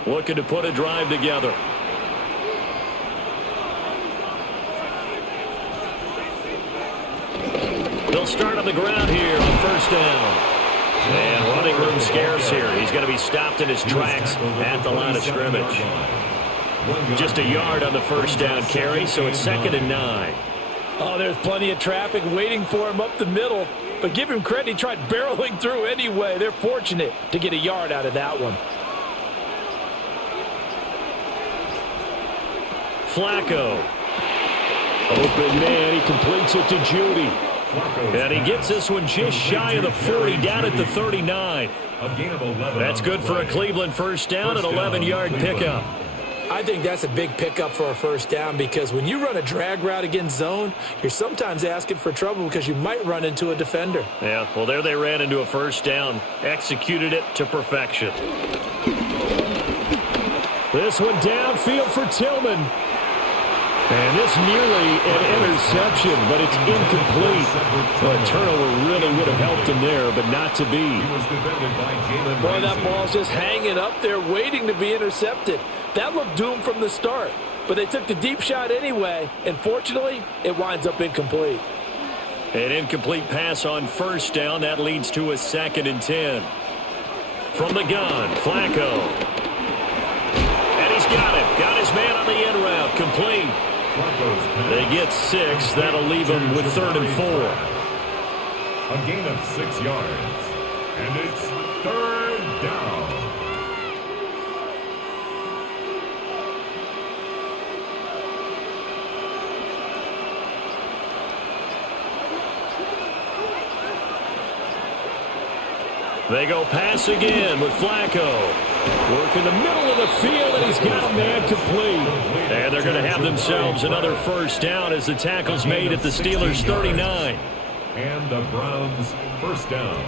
Looking to put a drive together. They'll start on the ground here on first down. And running room scarce here. He's going to be stopped in his tracks at the line of scrimmage. Just a yard on the first down carry, so it's second and 9. Oh, there's plenty of traffic waiting for him up the middle. But give him credit, he tried barreling through anyway. They're fortunate to get a yard out of that one. Flacco. Open man, he completes it to Judy. And he gets this one just shy of the 40, down at the 39. That's good for a Cleveland first down, an 11-yard pickup. I think that's a big pickup for a first down because when you run a drag route against zone, you're sometimes asking for trouble because you might run into a defender. Yeah, well, there they ran into a first down, executed it to perfection. This one downfield for Tillman. And it's nearly an interception, but it's incomplete. A turnover really would have helped him there, but not to be. Boy, that ball's just hanging up there waiting to be intercepted. That looked doomed from the start, but they took the deep shot anyway, and fortunately, it winds up incomplete. An incomplete pass on first down. That leads to a second and 10. From the gun, Flacco. And he's got it. Got his man on the end route. Complete. They get 6. That'll leave them with 3rd and 4. A gain of 6 yards. And it's 3rd down. They go pass again with Flacco. Work in the middle of the field, and he's got a man complete. And they're going to have themselves another first down as the tackle's made at the Steelers' 39. And the Browns first down.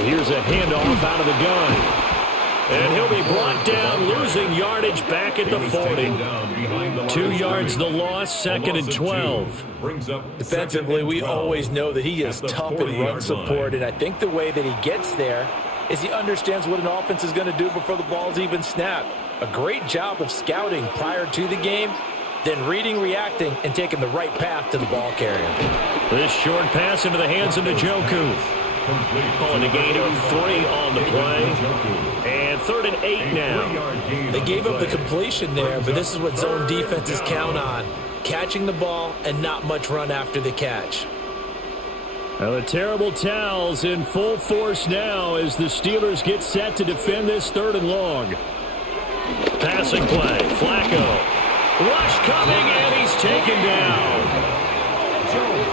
Here's a handoff out of the gun. And he'll be brought down, losing yardage back at the 40. 2 yards the loss, 2nd and 12. Defensively, we always know that he is tough in run support, and I think the way that he gets there is he understands what an offense is going to do before the ball's even snapped. A great job of scouting prior to the game, then reading, reacting, and taking the right path to the ball carrier. This short pass into the hands of Njoku. Calling a gain of 3 on the play. And 3rd and 8 now. They gave up the completion there, but this is what zone defenses count on. Catching the ball and not much run after the catch. Now the terrible towels in full force now as the Steelers get set to defend this 3rd and long. Passing play. Flacco. Rush coming, and he's taken down.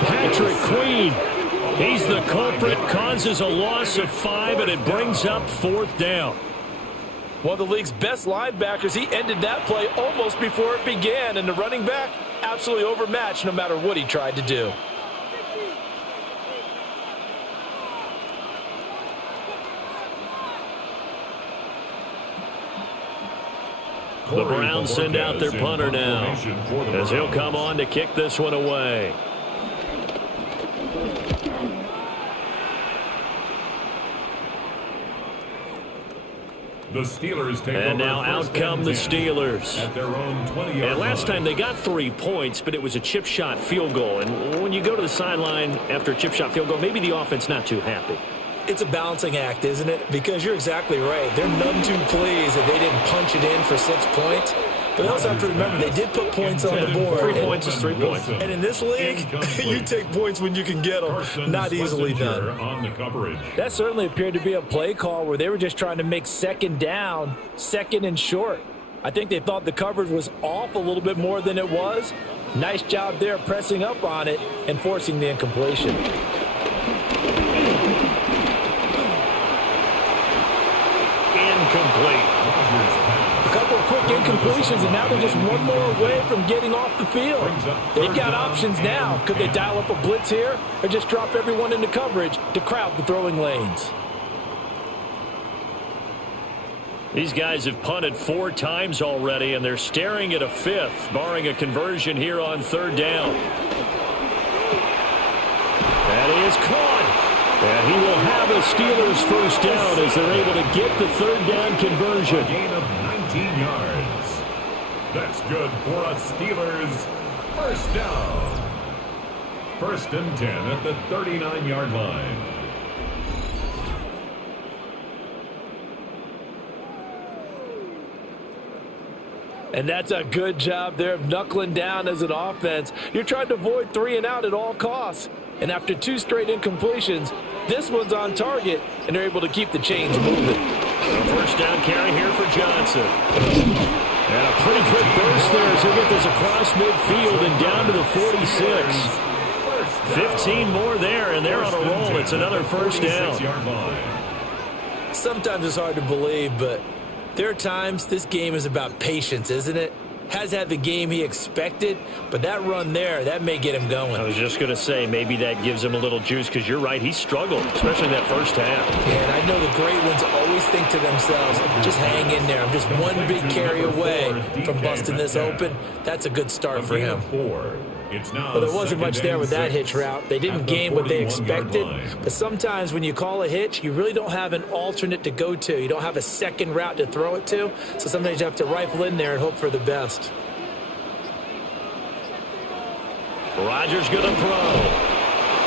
Patrick Queen. He's the culprit, causes a loss of 5, and it brings up 4th down. One of the league's best linebackers, he ended that play almost before it began, and the running back absolutely overmatched no matter what he tried to do. The Browns send out their punter now as he'll come on to kick this one away. The Steelers take and now out come the Steelers. At their own 20-yard and last time they got 3 points, but it was a chip shot field goal. And when you go to the sideline after a chip shot field goal, maybe the offense not too happy. It's a balancing act, isn't it? Because you're exactly right. They're none too pleased that they didn't punch it in for 6 points. But they also have to remember they did put points on the board. 3 points is 3 points. And in this league, you take points when you can get them. Not easily done. On the coverage. That certainly appeared to be a play call where they were just trying to make 2nd down, 2nd and short. I think they thought the coverage was off a little bit more than it was. Nice job there pressing up on it and forcing the incompletion. Incomplete. A couple of quick incompletions, and now they're just one more away from getting off the field. They've got options now. Could they dial up a blitz here or just drop everyone into coverage to crowd the throwing lanes? These guys have punted 4 times already, and they're staring at a 5th, barring a conversion here on 3rd down. That is caught. And he will have a Steelers first down as they're able to get the 3rd down conversion. A gain of 19 yards. That's good for a Steelers first down. 1st and 10 at the 39-yard line. And that's a good job there of knuckling down as an offense. You're trying to avoid 3 and out at all costs. And after 2 straight incompletions, this one's on target, and they're able to keep the chains moving. A first down carry here for Johnson. And a pretty quick burst there as he'll get this across midfield and down to the 46. 15 more there, and they're on a roll. It's another first down. Sometimes it's hard to believe, but there are times this game is about patience, isn't it? Has had the game he expected, but that run there, that may get him going. I was just going to say, maybe that gives him a little juice, because you're right, he struggled, especially in that first half. Yeah, and I know the great ones always think to themselves, just hang in there. I'm just one big carry away from busting this open. That's a good start for him. But there wasn't much there with that hitch route. They didn't gain what they expected. But sometimes when you call a hitch, you really don't have an alternate to go to. You don't have a second route to throw it to. So sometimes you have to rifle in there and hope for the best. Rodgers going to throw.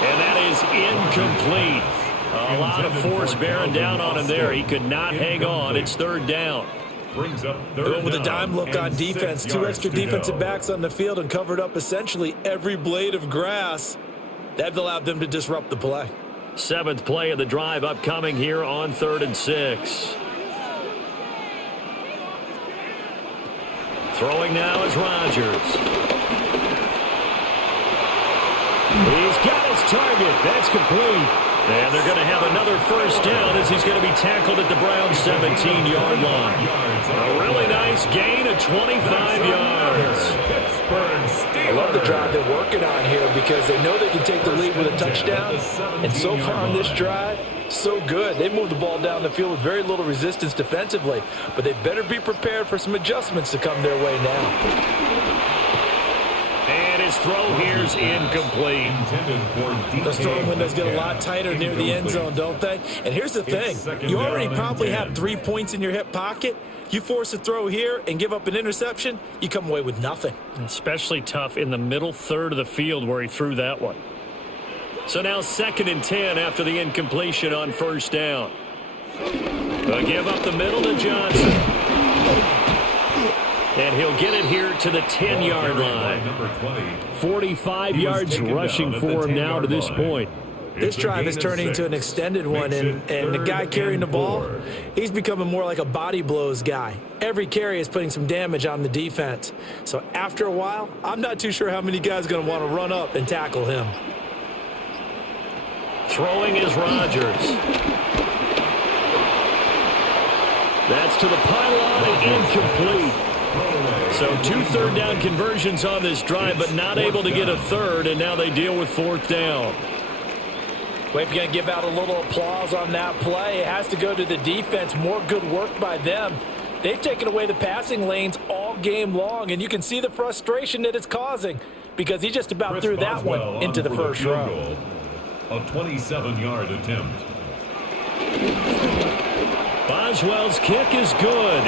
And that is incomplete. A lot of force bearing down on him there. He could not hang on. It's 3rd down. brings up Going with a down dime look on and 6 defense. 2 yards extra to defensive go. backs on the field and covered up essentially every blade of grass. That allowed them to disrupt the play. 7th play of the drive upcoming here on 3rd and 6. Throwing now is Rodgers. He's got his target. That's complete. And they're going to have another first down as he's going to be tackled at the Browns' 17-yard line. A really nice gain of 25 yards. I love the drive they're working on here because they know they can take the lead with a touchdown. And so far on this drive, so good. They moved the ball down the field with very little resistance defensively. But they better be prepared for some adjustments to come their way now. And his throw here's incomplete. Those throwing windows get a lot tighter near the end zone, don't they? And here's the thing. You already probably have 3 points in your hip pocket. You force a throw here and give up an interception, you come away with nothing. Especially tough in the middle third of the field where he threw that one. So now 2nd and 10 after the incompletion on first down. They'll give up the middle to Johnson. And he'll get it here to the 10-yard line. 45 yards rushing for him now to this point. This drive is turning into an extended one, and the guy carrying the ball, he's becoming more like a body blows guy. Every carry is putting some damage on the defense. So after a while, I'm not too sure how many guys are going to want to run up and tackle him. Throwing is Rodgers. That's to the pylon and incomplete. So 2 third-down conversions on this drive, but not able to get a third, and now they deal with 4th down. Well, if you're going to give out a little applause on that play, it has to go to the defense. More good work by them. They've taken away the passing lanes all game long, and you can see the frustration that it's causing because he just about threw that one into the first row. A 27-yard attempt. Boswell's kick is good,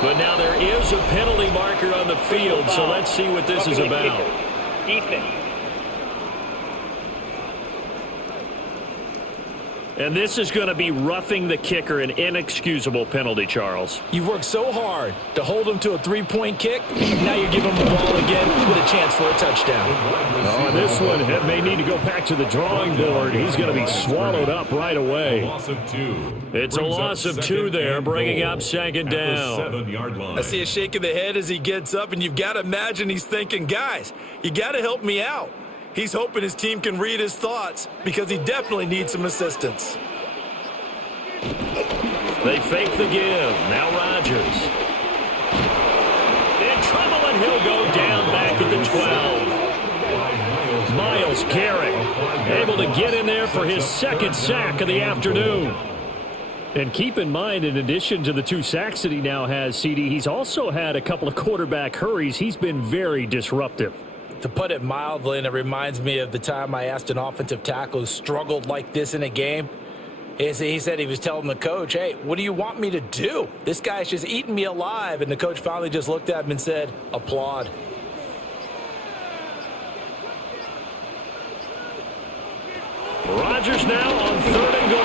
but now there is a penalty marker on the field, so let's see what this is about. Defense. And this is going to be roughing the kicker, an inexcusable penalty, Charles. You've worked so hard to hold him to a 3-point kick. Now you're giving him the ball again with a chance for a touchdown. Oh, and this one may need to go back to the drawing board. He's going to be swallowed up right away. It's a loss of 2 there, bringing up 2nd down. I see a shake of the head as he gets up, and you've got to imagine he's thinking, guys, you got to help me out. He's hoping his team can read his thoughts because he definitely needs some assistance. They fake the give. Now Rodgers. In trouble, and he'll go down back at the 12. Myles Garrett able to get in there for his 2nd sack of the afternoon. And keep in mind, in addition to the 2 sacks that he now has, CD, he's also had a couple of quarterback hurries. He's been very disruptive. To put it mildly, and it reminds me of the time I asked an offensive tackle who struggled like this in a game. He said he was telling the coach, hey, what do you want me to do? This guy's just eating me alive. And the coach finally just looked at him and said, applaud. Rodgers now on 3rd and goal.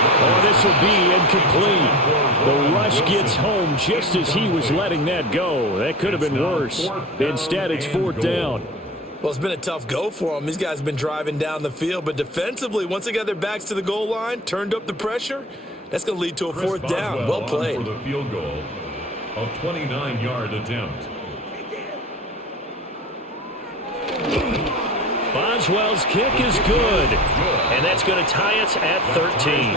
Oh, this will be incomplete. The rush gets home just as he was letting that go. That could have been worse. Instead, it's 4th down. Well, it's been a tough go for him. These guys have been driving down the field. But defensively, once they got their backs to the goal line, turned up the pressure, that's going to lead to a 4th down. Well played. For the field goal, a 29-yard attempt. Boswell's kick is good, and that's going to tie us at 13.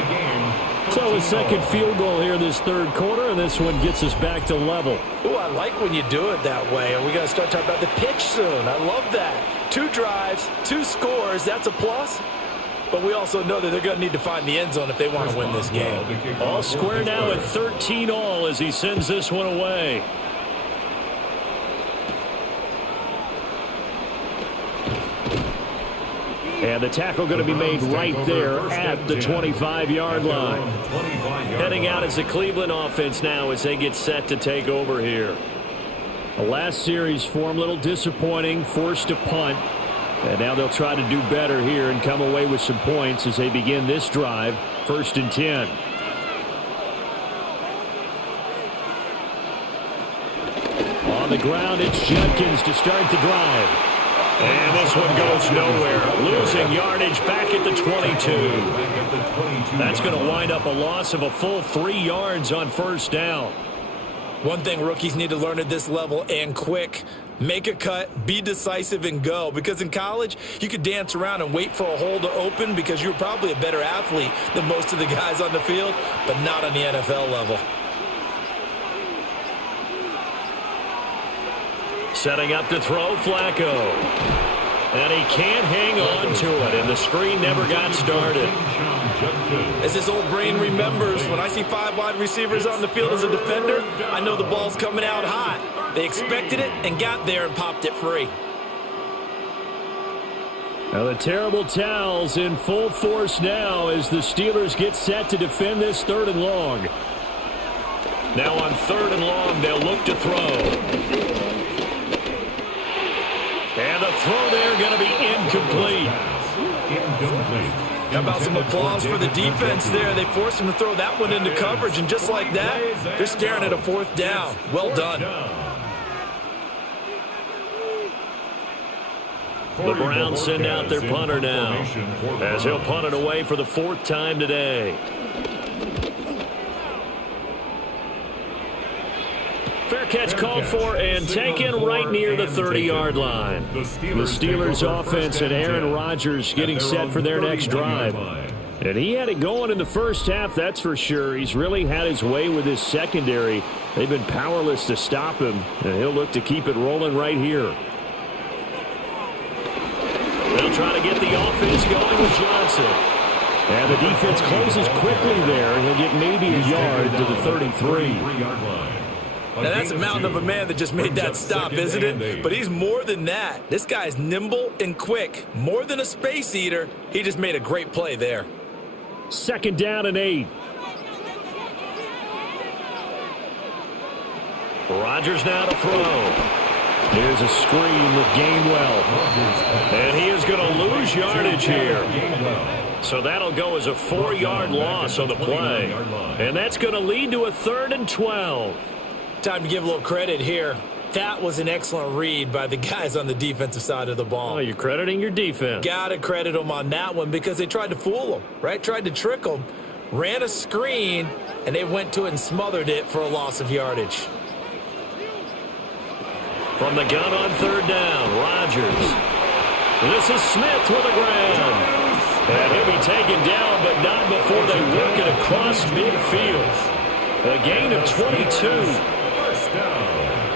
So a 2nd field goal here this 3rd quarter, and this one gets us back to level. Ooh, I like when you do it that way. Are we going to start talking about the pitch soon? I love that. 2 drives, 2 scores, that's a plus. But we also know that they're going to need to find the end zone if they want to win this game. All square now at 13 all as he sends this one away. And the tackle going to be made right there at the 25-yard line. Heading out as the Cleveland offense now as they get set to take over here. The last series for them, a little disappointing, forced to punt. And now they'll try to do better here and come away with some points as they begin this drive, 1st and 10. the ground. It's Judkins to start the drive. And this one goes nowhere. Losing yardage back at the 22. That's going to wind up a loss of a full 3 yards on first down. One thing rookies need to learn at this level, and quick: make a cut, be decisive, and go. Because in college, you could dance around and wait for a hole to open because you're probably a better athlete than most of the guys on the field, but not on the NFL level. Setting up to throw, Flacco. And he can't hang on to it, and the screen never got started. As his old brain remembers, when I see 5 wide receivers on the field as a defender, I know the ball's coming out hot. They expected it and got there and popped it free. Now the terrible towels in full force now as the Steelers get set to defend this 3rd and long. Now on 3rd and long, they'll look to throw. And the throw there going to be incomplete. How about some applause for the defense there? They forced him to throw that one into coverage, and just like that, they're staring at a 4th down. Well done. The Browns send out their punter now, as he'll punt it away for the 4th time today. Fair catch called for and taken right near the 30-yard line. The Steelers offense and Aaron Rodgers getting set for their next drive. And he had it going in the first half, that's for sure. He's really had his way with his secondary. They've been powerless to stop him, and he'll look to keep it rolling right here. They'll try to get the offense going with Johnson. And the defense closes quickly there, and he'll get maybe a yard to the 33. Now, that's a mountain of a man that just made that stop, isn't it? But he's more than that. This guy's nimble and quick. More than a space eater, he just made a great play there. 2nd down and 8. Rodgers now to throw. Here's a screen with Gainwell. And he is going to lose yardage here. So that'll go as a 4-yard loss on the play. And that's going to lead to a 3rd and 12. Time to give a little credit here. That was an excellent read by the guys on the defensive side of the ball. Oh, you're crediting your defense. Got to credit them on that one because they tried to fool them, right? Tried to trick them, ran a screen, and they went to it and smothered it for a loss of yardage. From the gun on 3rd down, Rodgers. This is Smith with the ground. And he'll be taken down, but not before they work it across midfield. A gain of 22.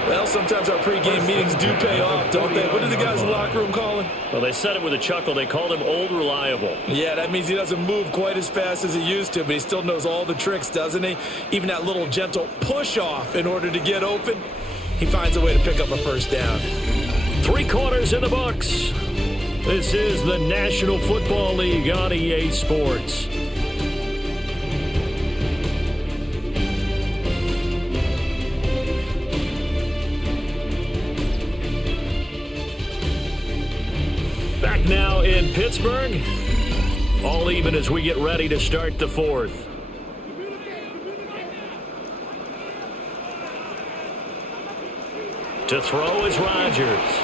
Well, sometimes our pregame meetings do pay off, don't they? What did the guys in the locker room call him? Well, they said it with a chuckle. They called him Old Reliable. Yeah, that means he doesn't move quite as fast as he used to, but he still knows all the tricks, doesn't he? Even that little gentle push-off in order to get open. He finds a way to pick up a 1st down. 3 quarters in the books. This is the National Football League on EA Sports. Back now in Pittsburgh. All even as we get ready to start the 4th. To throw is Rodgers.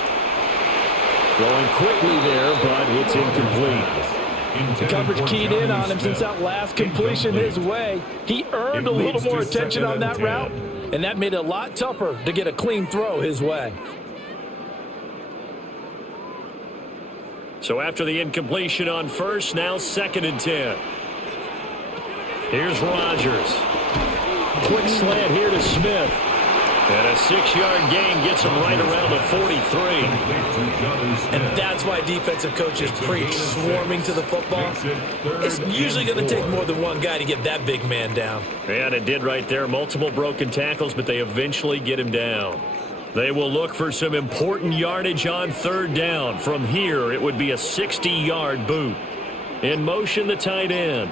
Throwing quickly there, but it's incomplete. The coverage keyed in on him since that last completion his way. He earned a little more attention on that route, and that made it a lot tougher to get a clean throw his way. So after the incompletion on 1st, now 2nd and 10. Here's Rodgers. Quick slant here to Smith. And a 6-yard gain gets him right around the 43. And that's why defensive coaches preach swarming to the football. It's usually going to take more than one guy to get that big man down. And it did right there. Multiple broken tackles, but they eventually get him down. They will look for some important yardage on 3rd down. From here, it would be a 60-yard boot. In motion, the tight end.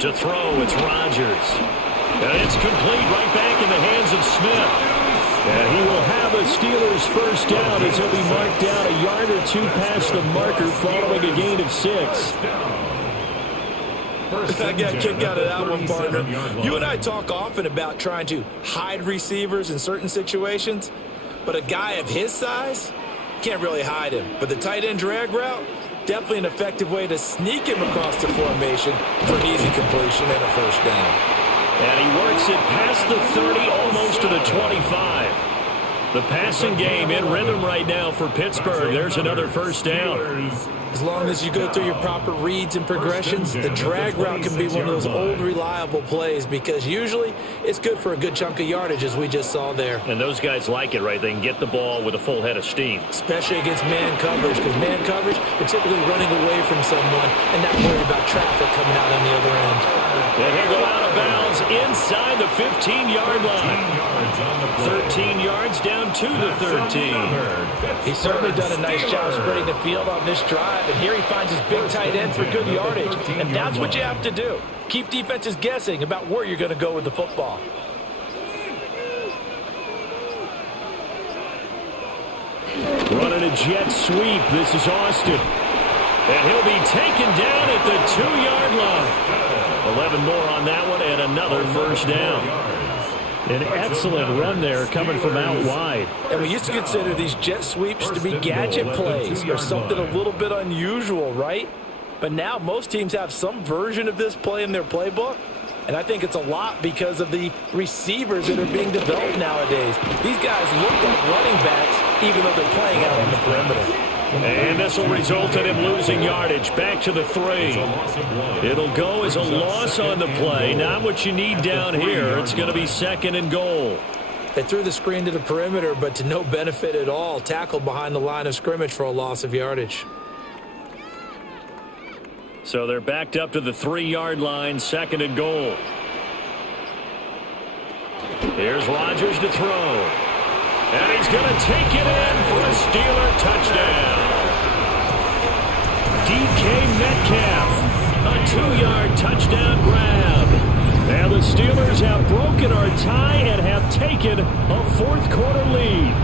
To throw, it's Rodgers. And it's complete right back in the hands of Smith. And he will have a Steelers 1st down as he'll be marked down a yard or 2 past the marker following a gain of 6. I got a kick out of that one, partner. You and I talk often about trying to hide receivers in certain situations, but a guy of his size, can't really hide him. But the tight end drag route, definitely an effective way to sneak him across the formation for an easy completion and a first down. And he works it past the 30, almost to the 25. The passing game in rhythm right now for Pittsburgh. There's another first down. As long as you go through your proper reads and progressions, the drag route can be one of those old reliable plays because usually it's good for a good chunk of yardage, as we just saw there. And those guys like it, right? They can get the ball with a full head of steam. Especially against man coverage, because man coverage, they're typically running away from someone and not worried about traffic coming out on the other end. And he'll go out of bounds inside the 15-yard line. 13 yards down to the 13. He's certainly done a nice job spreading the field on this drive, and here he finds his big tight end for good yardage. And that's what you have to do. Keep defenses guessing about where you're going to go with the football. Running a jet sweep. This is Austin. And he'll be taken down at the 2-yard line. 11 more on that one and another first down. An excellent run there coming from out wide. And we used to consider these jet sweeps to be gadget plays or something a little bit unusual, right? But now most teams have some version of this play in their playbook. And I think it's a lot because of the receivers that are being developed nowadays. These guys look like running backs even though they're playing out on the perimeter. And this will result in him losing yardage back to the 3. It'll go as a loss on the play. Not what you need down here. It's going to be 2nd and goal. They threw the screen to the perimeter, but to no benefit at all. Tackled behind the line of scrimmage for a loss of yardage. So they're backed up to the 3-yard line, 2nd and goal. Here's Rodgers to throw. And he's going to take it in for a Steeler touchdown. DK Metcalf, a 2-yard touchdown grab. And the Steelers have broken our tie and have taken a 4th-quarter lead.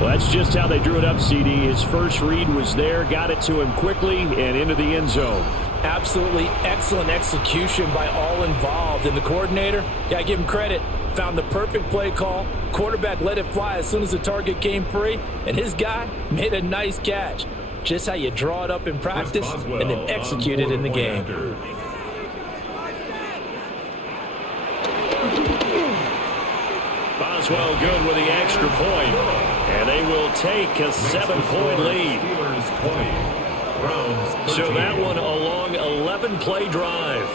Well, that's just how they drew it up, CD. His first read was there, got it to him quickly, and into the end zone. Absolutely excellent execution by all involved. And the coordinator, got to give him credit, found the perfect play call. Quarterback let it fly as soon as the target came free, and his guy made a nice catch. Just how you draw it up in practice and then execute it in the game. Boswell good with the extra point, and they will take a 7-point lead. So that one a long 11-play drive.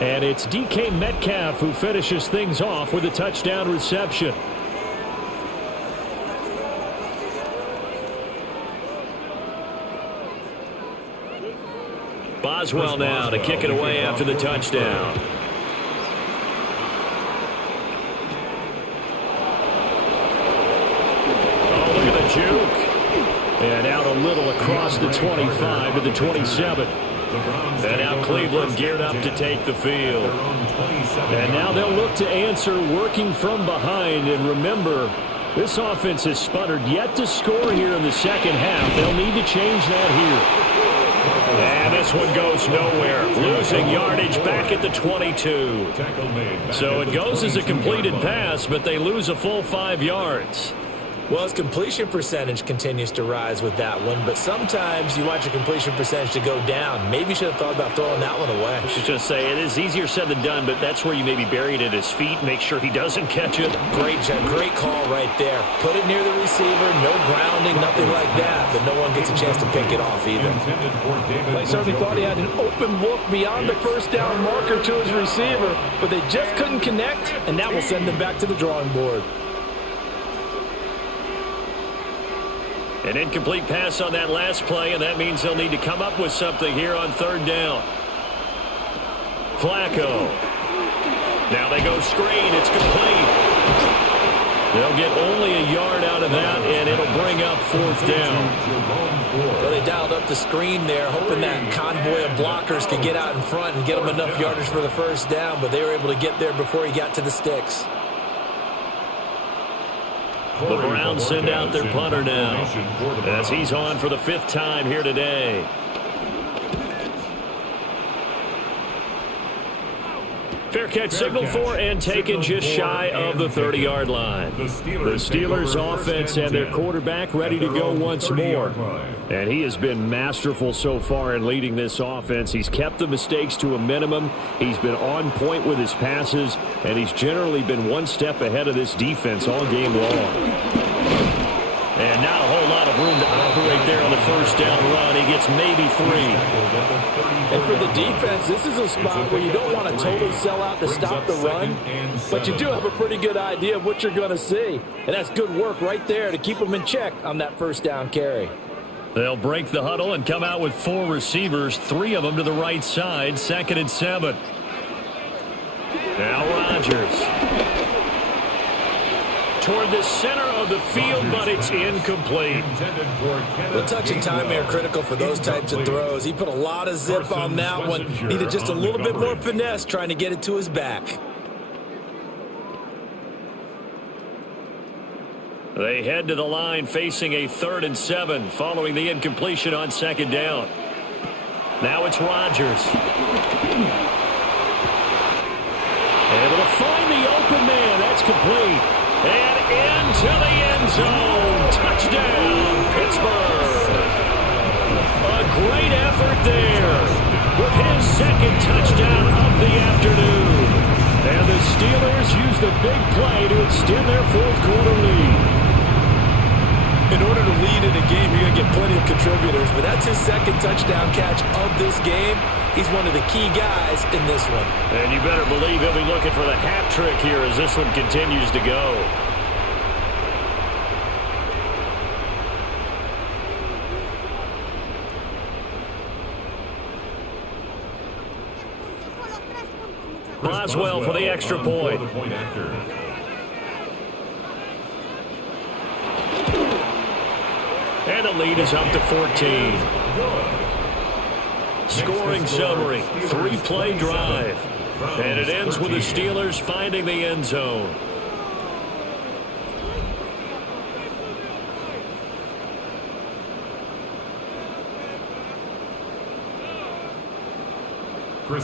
And it's DK Metcalf who finishes things off with a touchdown reception. Boswell now to kick it away after the touchdown. Oh, look at the juke. And out a little across the 25 to the 27. And now Cleveland geared up to take the field. And now they'll look to answer working from behind. And remember, this offense has sputtered yet to score here in the second half. They'll need to change that here. And this one goes nowhere. Losing yardage back at the 22. So it goes as a completed pass, but they lose a full 5 yards. Well, his completion percentage continues to rise with that one, but sometimes you want your completion percentage to go down. Maybe you should have thought about throwing that one away. I should just say it is easier said than done, but that's where you maybe bury it at his feet, make sure he doesn't catch it. Great call right there. Put it near the receiver, no grounding, nothing like that, but no one gets a chance to pick it off either. They certainly thought he had an open look beyond the first down marker to his receiver, but they just couldn't connect, and that will send them back to the drawing board. An incomplete pass on that last play, and that means they'll need to come up with something here on 3rd down. Flacco. Now they go screen. It's complete. They'll get only a yard out of that, and it'll bring up 4th down. Well, they dialed up the screen there, hoping that convoy of blockers could get out in front and get them enough yardage for the first down, but they were able to get there before he got to the sticks. The Browns send out their punter now as he's on for the 5th time here today. Fair catch signal for and taken just shy of the 30-yard line. The Steelers offense and their quarterback ready to go once more. And he has been masterful so far in leading this offense. He's kept the mistakes to a minimum. He's been on point with his passes, and he's generally been one step ahead of this defense all game long. And not a whole lot of room to operate there on the first down run. He gets maybe 3. And for the defense, this is a spot where you don't want to totally sell out to stop the run, but you do have a pretty good idea of what you're going to see. And that's good work right there to keep them in check on that first down carry. They'll break the huddle and come out with 4 receivers, 3 of them to the right side, 2nd and 7. Now Rodgers. Toward the center of the field, but it's incomplete. The touch and time are critical for those types of throws. He put a lot of zip on that one. Needed just a little bit more finesse trying to get it to his back. They head to the line facing a 3rd and 7 following the incompletion on 2nd down. Now it's Rodgers. Able to find the open man. That's complete. And into the end zone. Touchdown, Pittsburgh. A great effort there with his 2nd touchdown of the afternoon. And the Steelers use the big play to extend their 4th quarter lead. In order to lead in a game, you're going to get plenty of contributors, but that's his 2nd touchdown catch of this game. He's one of the key guys in this one. And you better believe he'll be looking for the hat trick here as this one continues to go. Boswell for the extra point. And the lead is up to 14. Scoring summary, 3-play drive. And it ends with the Steelers finding the end zone.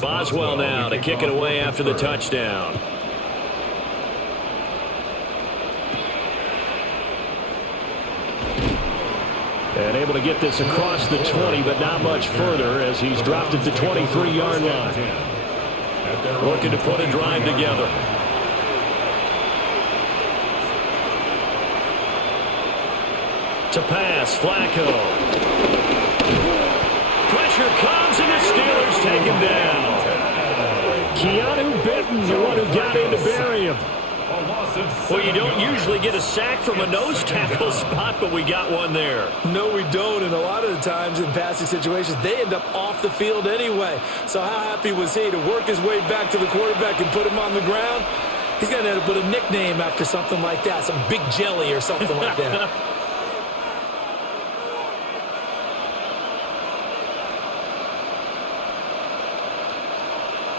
Boswell now to kick it away after the touchdown. And able to get this across the 20, but not much further as he's dropped it to 23-yard line. Looking to put a drive together. To pass, Flacco. Pressure comes, and the Steelers take him down. Keanu Benton, the one who got in to bury him. Well, you don't usually get a sack from a nose tackle spot, but we got one there. No, we don't, and a lot of the times in passing situations, they end up off the field anyway. So how happy was he to work his way back to the quarterback and put him on the ground? He's going to end up with a nickname after something like that, some Big Jelly or something like that.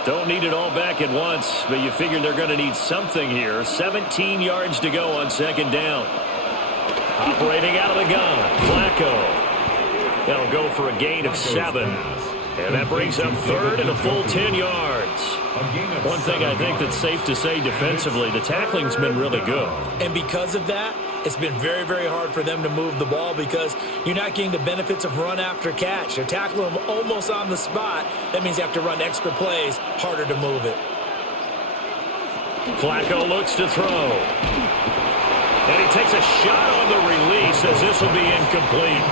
Don't need it all back at once, but you figure they're going to need something here. 17 yards to go on 2nd down. Operating out of the gun, Flacco. That'll go for a gain of 7. And that brings up 3rd and a full 10 yards. One thing I think that's safe to say defensively, the tackling's been really good. And because of that, it's been very, very hard for them to move the ball because you're not getting the benefits of run after catch. They're tackling them almost on the spot. That means you have to run extra plays, harder to move it. Flacco looks to throw. And he takes a shot on the release as this will be incomplete.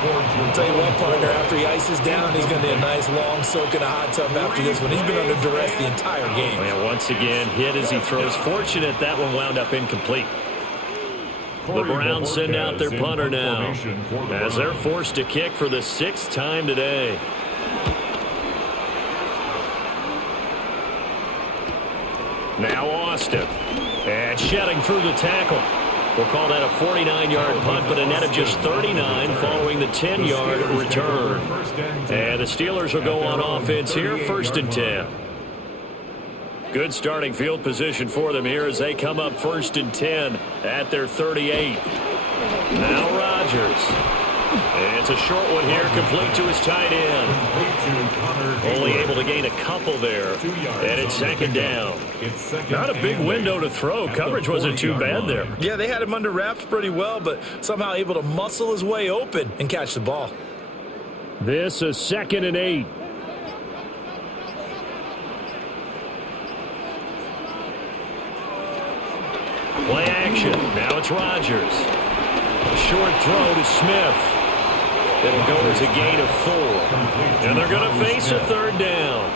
I'll tell you what, partner, after he ices down, he's going to need a nice long soak in a hot tub after this one. He's been under duress the entire game. And once again, hit as he throws. Fortunate that one wound up incomplete. The Browns send out their punter now as they're forced to kick for the 6th time today. Now Austin. And shedding through the tackle. We'll call that a 49-yard punt, but a net of just 39 following the 10-yard return. And the Steelers will go on offense here, 1st and 10. Good starting field position for them here as they come up 1st and 10 at their 38. Now Rodgers. It's a short one here, complete to his tight end. Only able to gain a couple there, and it's second down. Not a big window to throw. Coverage wasn't too bad there. Yeah, they had him under wraps pretty well, but somehow able to muscle his way open and catch the ball. This is 2nd and 8. Play action. Now it's Rodgers. A short throw to Smith. It'll go as a gain of 4. And they're going to face a 3rd down.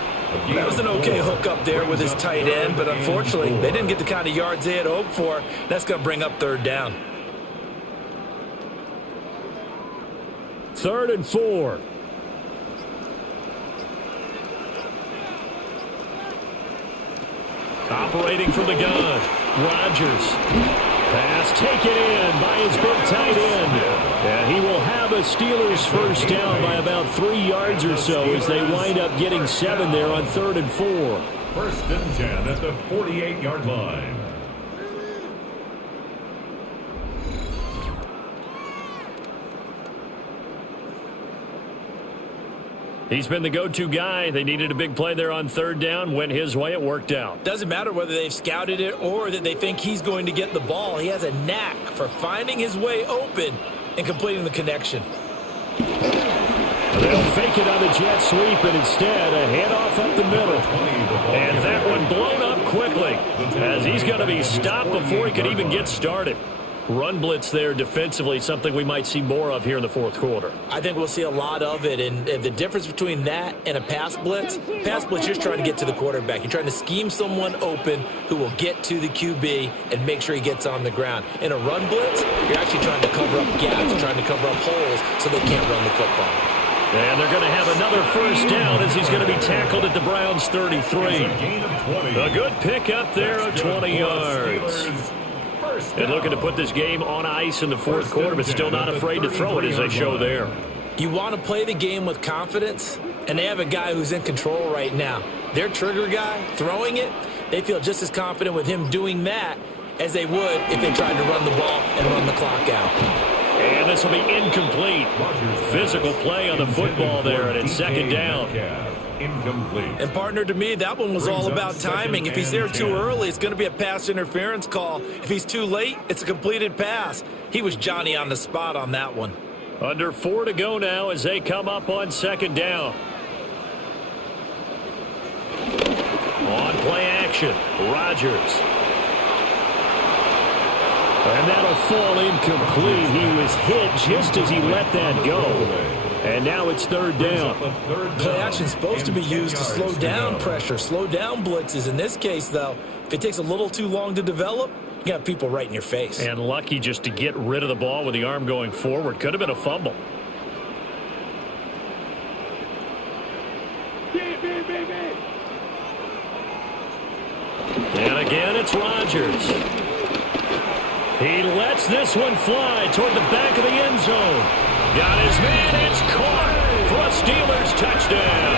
That was an okay hook up there with his tight end, but unfortunately, they didn't get the kind of yards they had hoped for. That's going to bring up 3rd down. 3rd and 4. Operating from the gun. Rodgers. Pass taken in by his big tight end. And he will have a Steelers first down by about 3 yards or so as they wind up getting 7 there on 3rd and 4. 1st and 10 at the 48-yard line. He's been the go-to guy. They needed a big play there on 3rd down. Went his way. It worked out. Doesn't matter whether they've scouted it or that they think he's going to get the ball. He has a knack for finding his way open and completing the connection. They'll fake it on the jet sweep, and instead a handoff up the middle. And that one blown up quickly as he's going to be stopped before he could even get started. Run blitz there defensively, something we might see more of here in the 4th quarter. I think we'll see a lot of it, and the difference between that and a pass blitz, you're just trying to get to the quarterback. You're trying to scheme someone open who will get to the QB and make sure he gets on the ground. In a run blitz, you're actually trying to cover up gaps, trying to cover up holes so they can't run the football. And they're going to have another first down as he's going to be tackled at the Browns' 33. A good pickup there of 20 yards. And looking to put this game on ice in the 4th quarter, but still not afraid to throw it as they show there. You want to play the game with confidence, and they have a guy who's in control right now. Their trigger guy, throwing it, they feel just as confident with him doing that as they would if they tried to run the ball and run the clock out. And this will be incomplete. Physical play on the football there, and it's 2nd down. Incomplete. And partner, to me, that one was all about timing. If he's there too early, it's going to be a pass interference call. If he's too late, it's a completed pass. He was Johnny on the spot on that one. Under 4 to go now as they come up on 2nd down. On play action, Rodgers. And that'll fall incomplete. He was hit just as he let that go. And now it's 3rd down. Play action is supposed to be used to slow down pressure, slow down blitzes. In this case, though, if it takes a little too long to develop, you got people right in your face. And lucky just to get rid of the ball with the arm going forward. Could have been a fumble. And again, it's Rodgers. He lets this one fly toward the back of the end zone. Got his man. It's caught for a Steelers touchdown.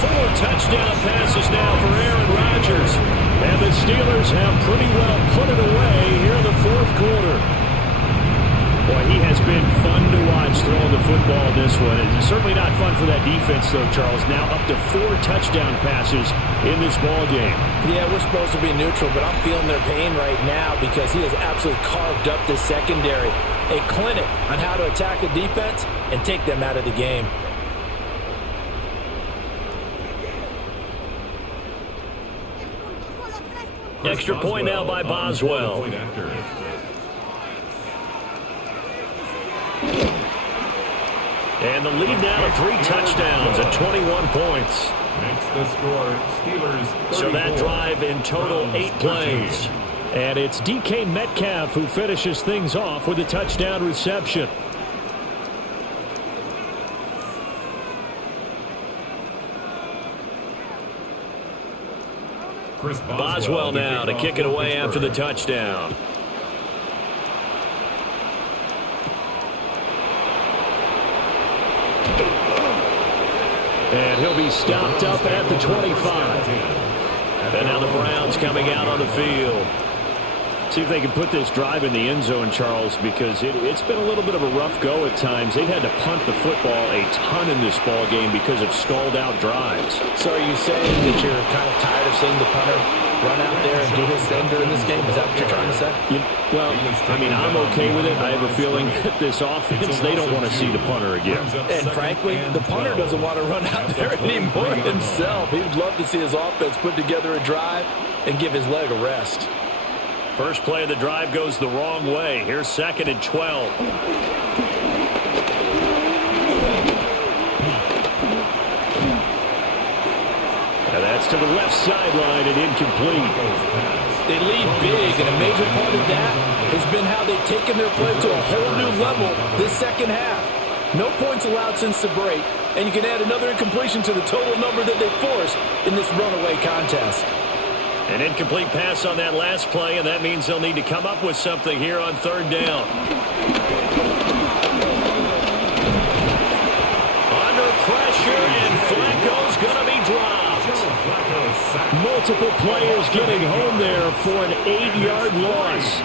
4 touchdown passes now for Aaron Rodgers. And the Steelers have pretty well put it away here in the 4th quarter. Boy, he has been fun to watch throwing the football in this one. It's certainly not fun for that defense, though, Charles. Now up to 4 touchdown passes in this ball game. Yeah, we're supposed to be neutral, but I'm feeling their pain right now because he has absolutely carved up this secondary. A clinic on how to attack a defense and take them out of the game. Extra point now by Boswell. And the lead now to 3 touchdowns at 21 points. Makes the score Steelers 34. So that drive in total 8 plays. And it's DK Metcalf who finishes things off with a touchdown reception. Boswell now to kick it away after the touchdown. And he'll be stopped up at the 25. And now the Browns coming out on the field. See if they can put this drive in the end zone, Charles, because it's been a little bit of a rough go at times. They've had to punt the football a ton in this ball game because of stalled-out drives. So are you saying that you're kind of tired of seeing the punter run out there and do his thing during this game? Is that what you're trying to say? Well, I mean, I'm okay with it. I have a feeling that this offense, they don't want to see the punter again. And frankly, the punter doesn't want to run out there anymore himself. He'd love to see his offense put together a drive and give his leg a rest. First play of the drive goes the wrong way. Here's 2nd and 12. And that's to the left sideline and incomplete. They lead big, and a major part of that has been how they've taken their play to a whole new level this second half. No points allowed since the break, and you can add another incompletion to the total number that they forced in this runaway contest. An incomplete pass on that last play, and that means they'll need to come up with something here on 3rd down. Under pressure, and Flacco's going to be dropped. Multiple players getting home there for an 8-yard loss.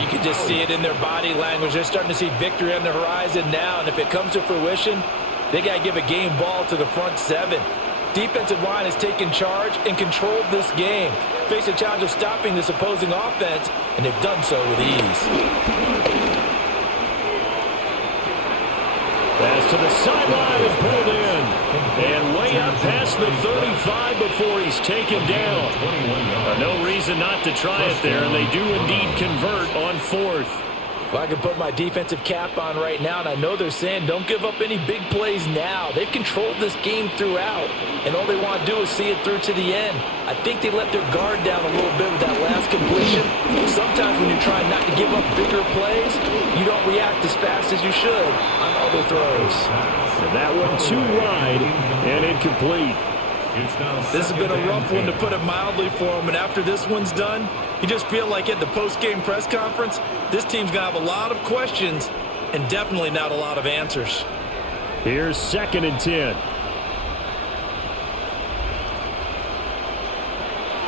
You can just see it in their body language. They're starting to see victory on the horizon now, and if it comes to fruition, they got to give a game ball to the front 7. Defensive line has taken charge and controlled this game. Face a challenge of stopping this opposing offense, and they've done so with ease. Pass to the sideline and pulled in. And way up past the 35 before he's taken down. No reason not to try it there, and they do indeed convert on 4th. Well, I can put my defensive cap on right now, and I know they're saying don't give up any big plays now. They've controlled this game throughout, and all they want to do is see it through to the end. I think they let their guard down a little bit with that last completion. Sometimes when you're trying not to give up bigger plays, you don't react as fast as you should on other throws. And that one too wide and incomplete. This has been a rough one, to put it mildly, for them, and after this one's done, you just feel like at the post-game press conference, this team's going to have a lot of questions and definitely not a lot of answers. Here's 2nd and 10.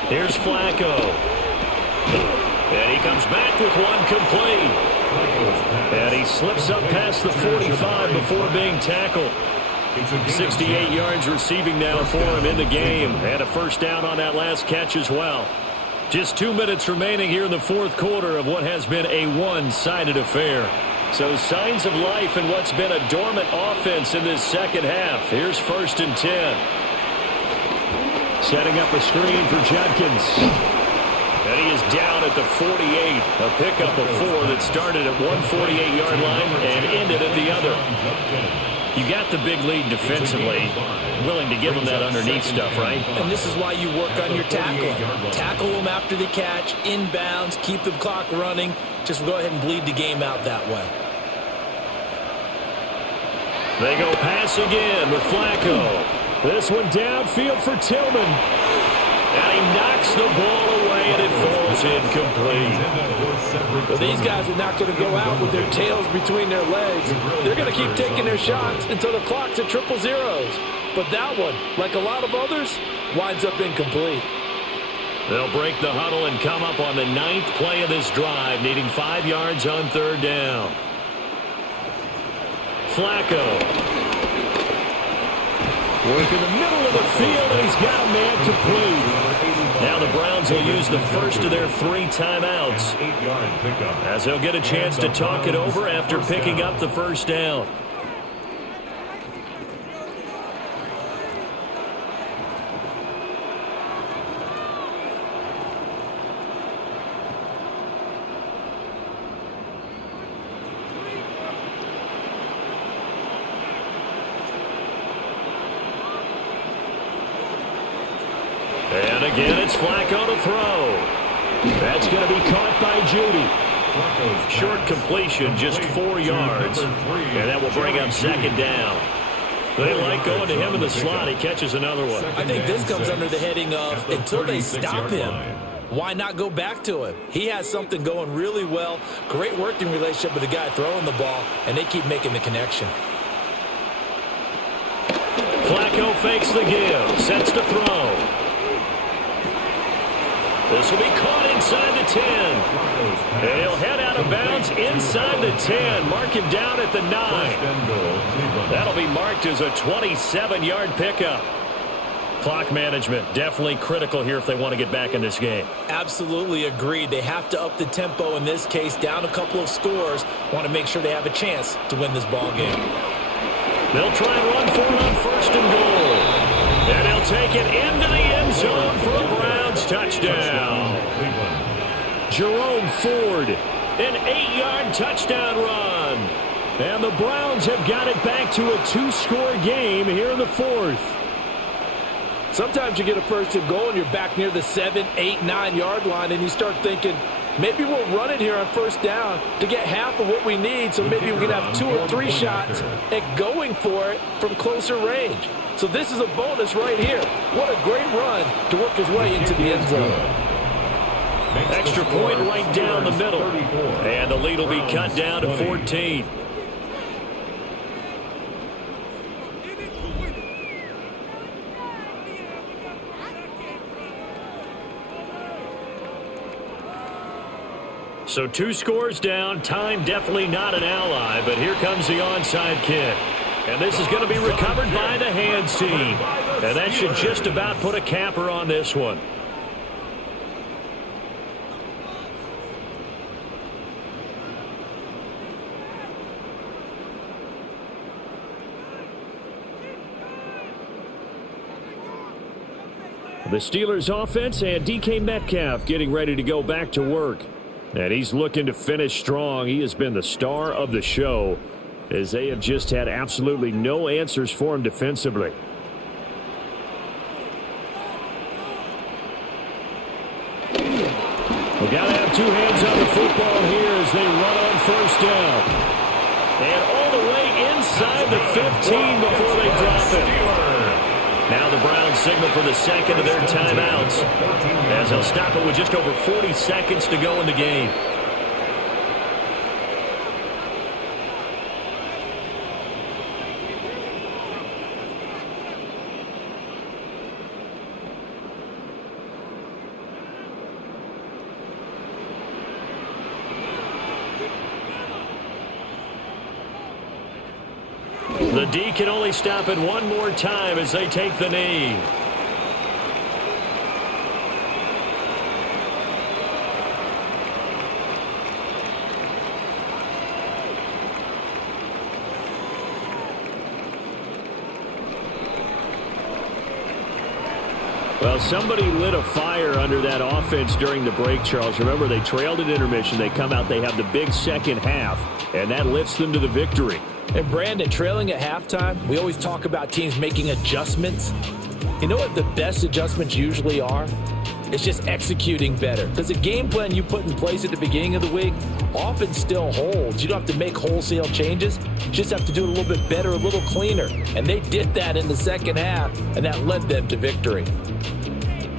Here's Flacco. And he comes back with one complete. And he slips up past the 45 before being tackled. 68 yards receiving now for him in the game. And a first down on that last catch as well. Just 2 minutes remaining here in the 4th quarter of what has been a one-sided affair. So signs of life in what's been a dormant offense in this second half. Here's 1st and 10. Setting up a screen for Judkins. And he is down at the 48. A pickup of 4 that started at one 48-yard line and ended at the other. You got the big lead defensively, willing to give them that underneath stuff, right? And this is why you work on your tackling. Tackle them after the catch, inbounds, keep the clock running. Just go ahead and bleed the game out that way. They go pass again with Flacco. This one downfield for Tillman. And he knocks the ball away, and it falls incomplete. Well, these guys are not going to go out with their tails between their legs. They're going to keep taking their shots until the clock's at 000. But that one, like a lot of others, winds up incomplete. They'll break the huddle and come up on the 9th play of this drive, needing 5 yards on 3rd down. Flacco. Work in the middle of the field, and he's got a man complete. Now the Browns will use the first of their 3 timeouts, as they'll get a chance to talk it over after picking up the first down. And again, it's Flacco to throw. That's going to be caught by Judy. Short completion, just 4 yards. And that will bring up 2nd down. They like going to him in the slot. He catches another one. I think this comes under the heading of, until they stop him, why not go back to him? He has something going really well. Great working relationship with the guy throwing the ball, and they keep making the connection. Flacco fakes the give. Sets to throw. This will be caught inside the 10. And he'll head out of bounds inside the 10. Mark him down at the 9. That'll be marked as a 27-yard pickup. Clock management, definitely critical here if they want to get back in this game. Absolutely agreed. They have to up the tempo in this case, down a couple of scores. Want to make sure they have a chance to win this ball game. They'll try and run for it on 1st and goal. And he'll take it into the end zone for a Browns touchdown. Jerome Ford, an 8-yard touchdown run. And the Browns have got it back to a 2-score game here in the 4th. Sometimes you get a 1st and goal and you're back near the 7, 8, 9-yard line and you start thinking, maybe we'll run it here on 1st down to get half of what we need, so maybe we can have 2 or 3 shots at going for it from closer range. So this is a bonus right here. What a great run to work his way into the end zone. Extra point right down the middle. And the lead will be cut down to 14. So 2 scores down. Time definitely not an ally, but here comes the onside kick. And this is going to be recovered by the hands team. And that should just about put a capper on this one. The Steelers offense and DK Metcalf getting ready to go back to work. And he's looking to finish strong. He has been the star of the show, as they have just had absolutely no answers for him defensively. We've got to have 2 hands on the football here as they run on 1st down. And all the way inside the 15 before they drop it. Now the Browns signal for the second of their timeouts, as they'll stop it with just over 40 seconds to go in the game. The D can only stop it one more time as they take the knee. Well, somebody lit a fire under that offense during the break, Charles. Remember, they trailed at intermission. They come out, they have the big second half, and that lifts them to the victory. And Brandon, trailing at halftime, we always talk about teams making adjustments. You know what the best adjustments usually are? It's just executing better. Because the game plan you put in place at the beginning of the week often still holds. You don't have to make wholesale changes. You just have to do it a little bit better, a little cleaner. And they did that in the second half, and that led them to victory.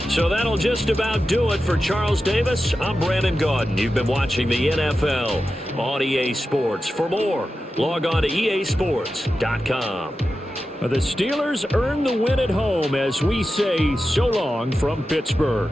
So that'll just about do it for Charles Davis. I'm Brandon Gaudin. You've been watching the NFL on EA Sports. For more, log on to easports.com. The Steelers earn the win at home as we say so long from Pittsburgh.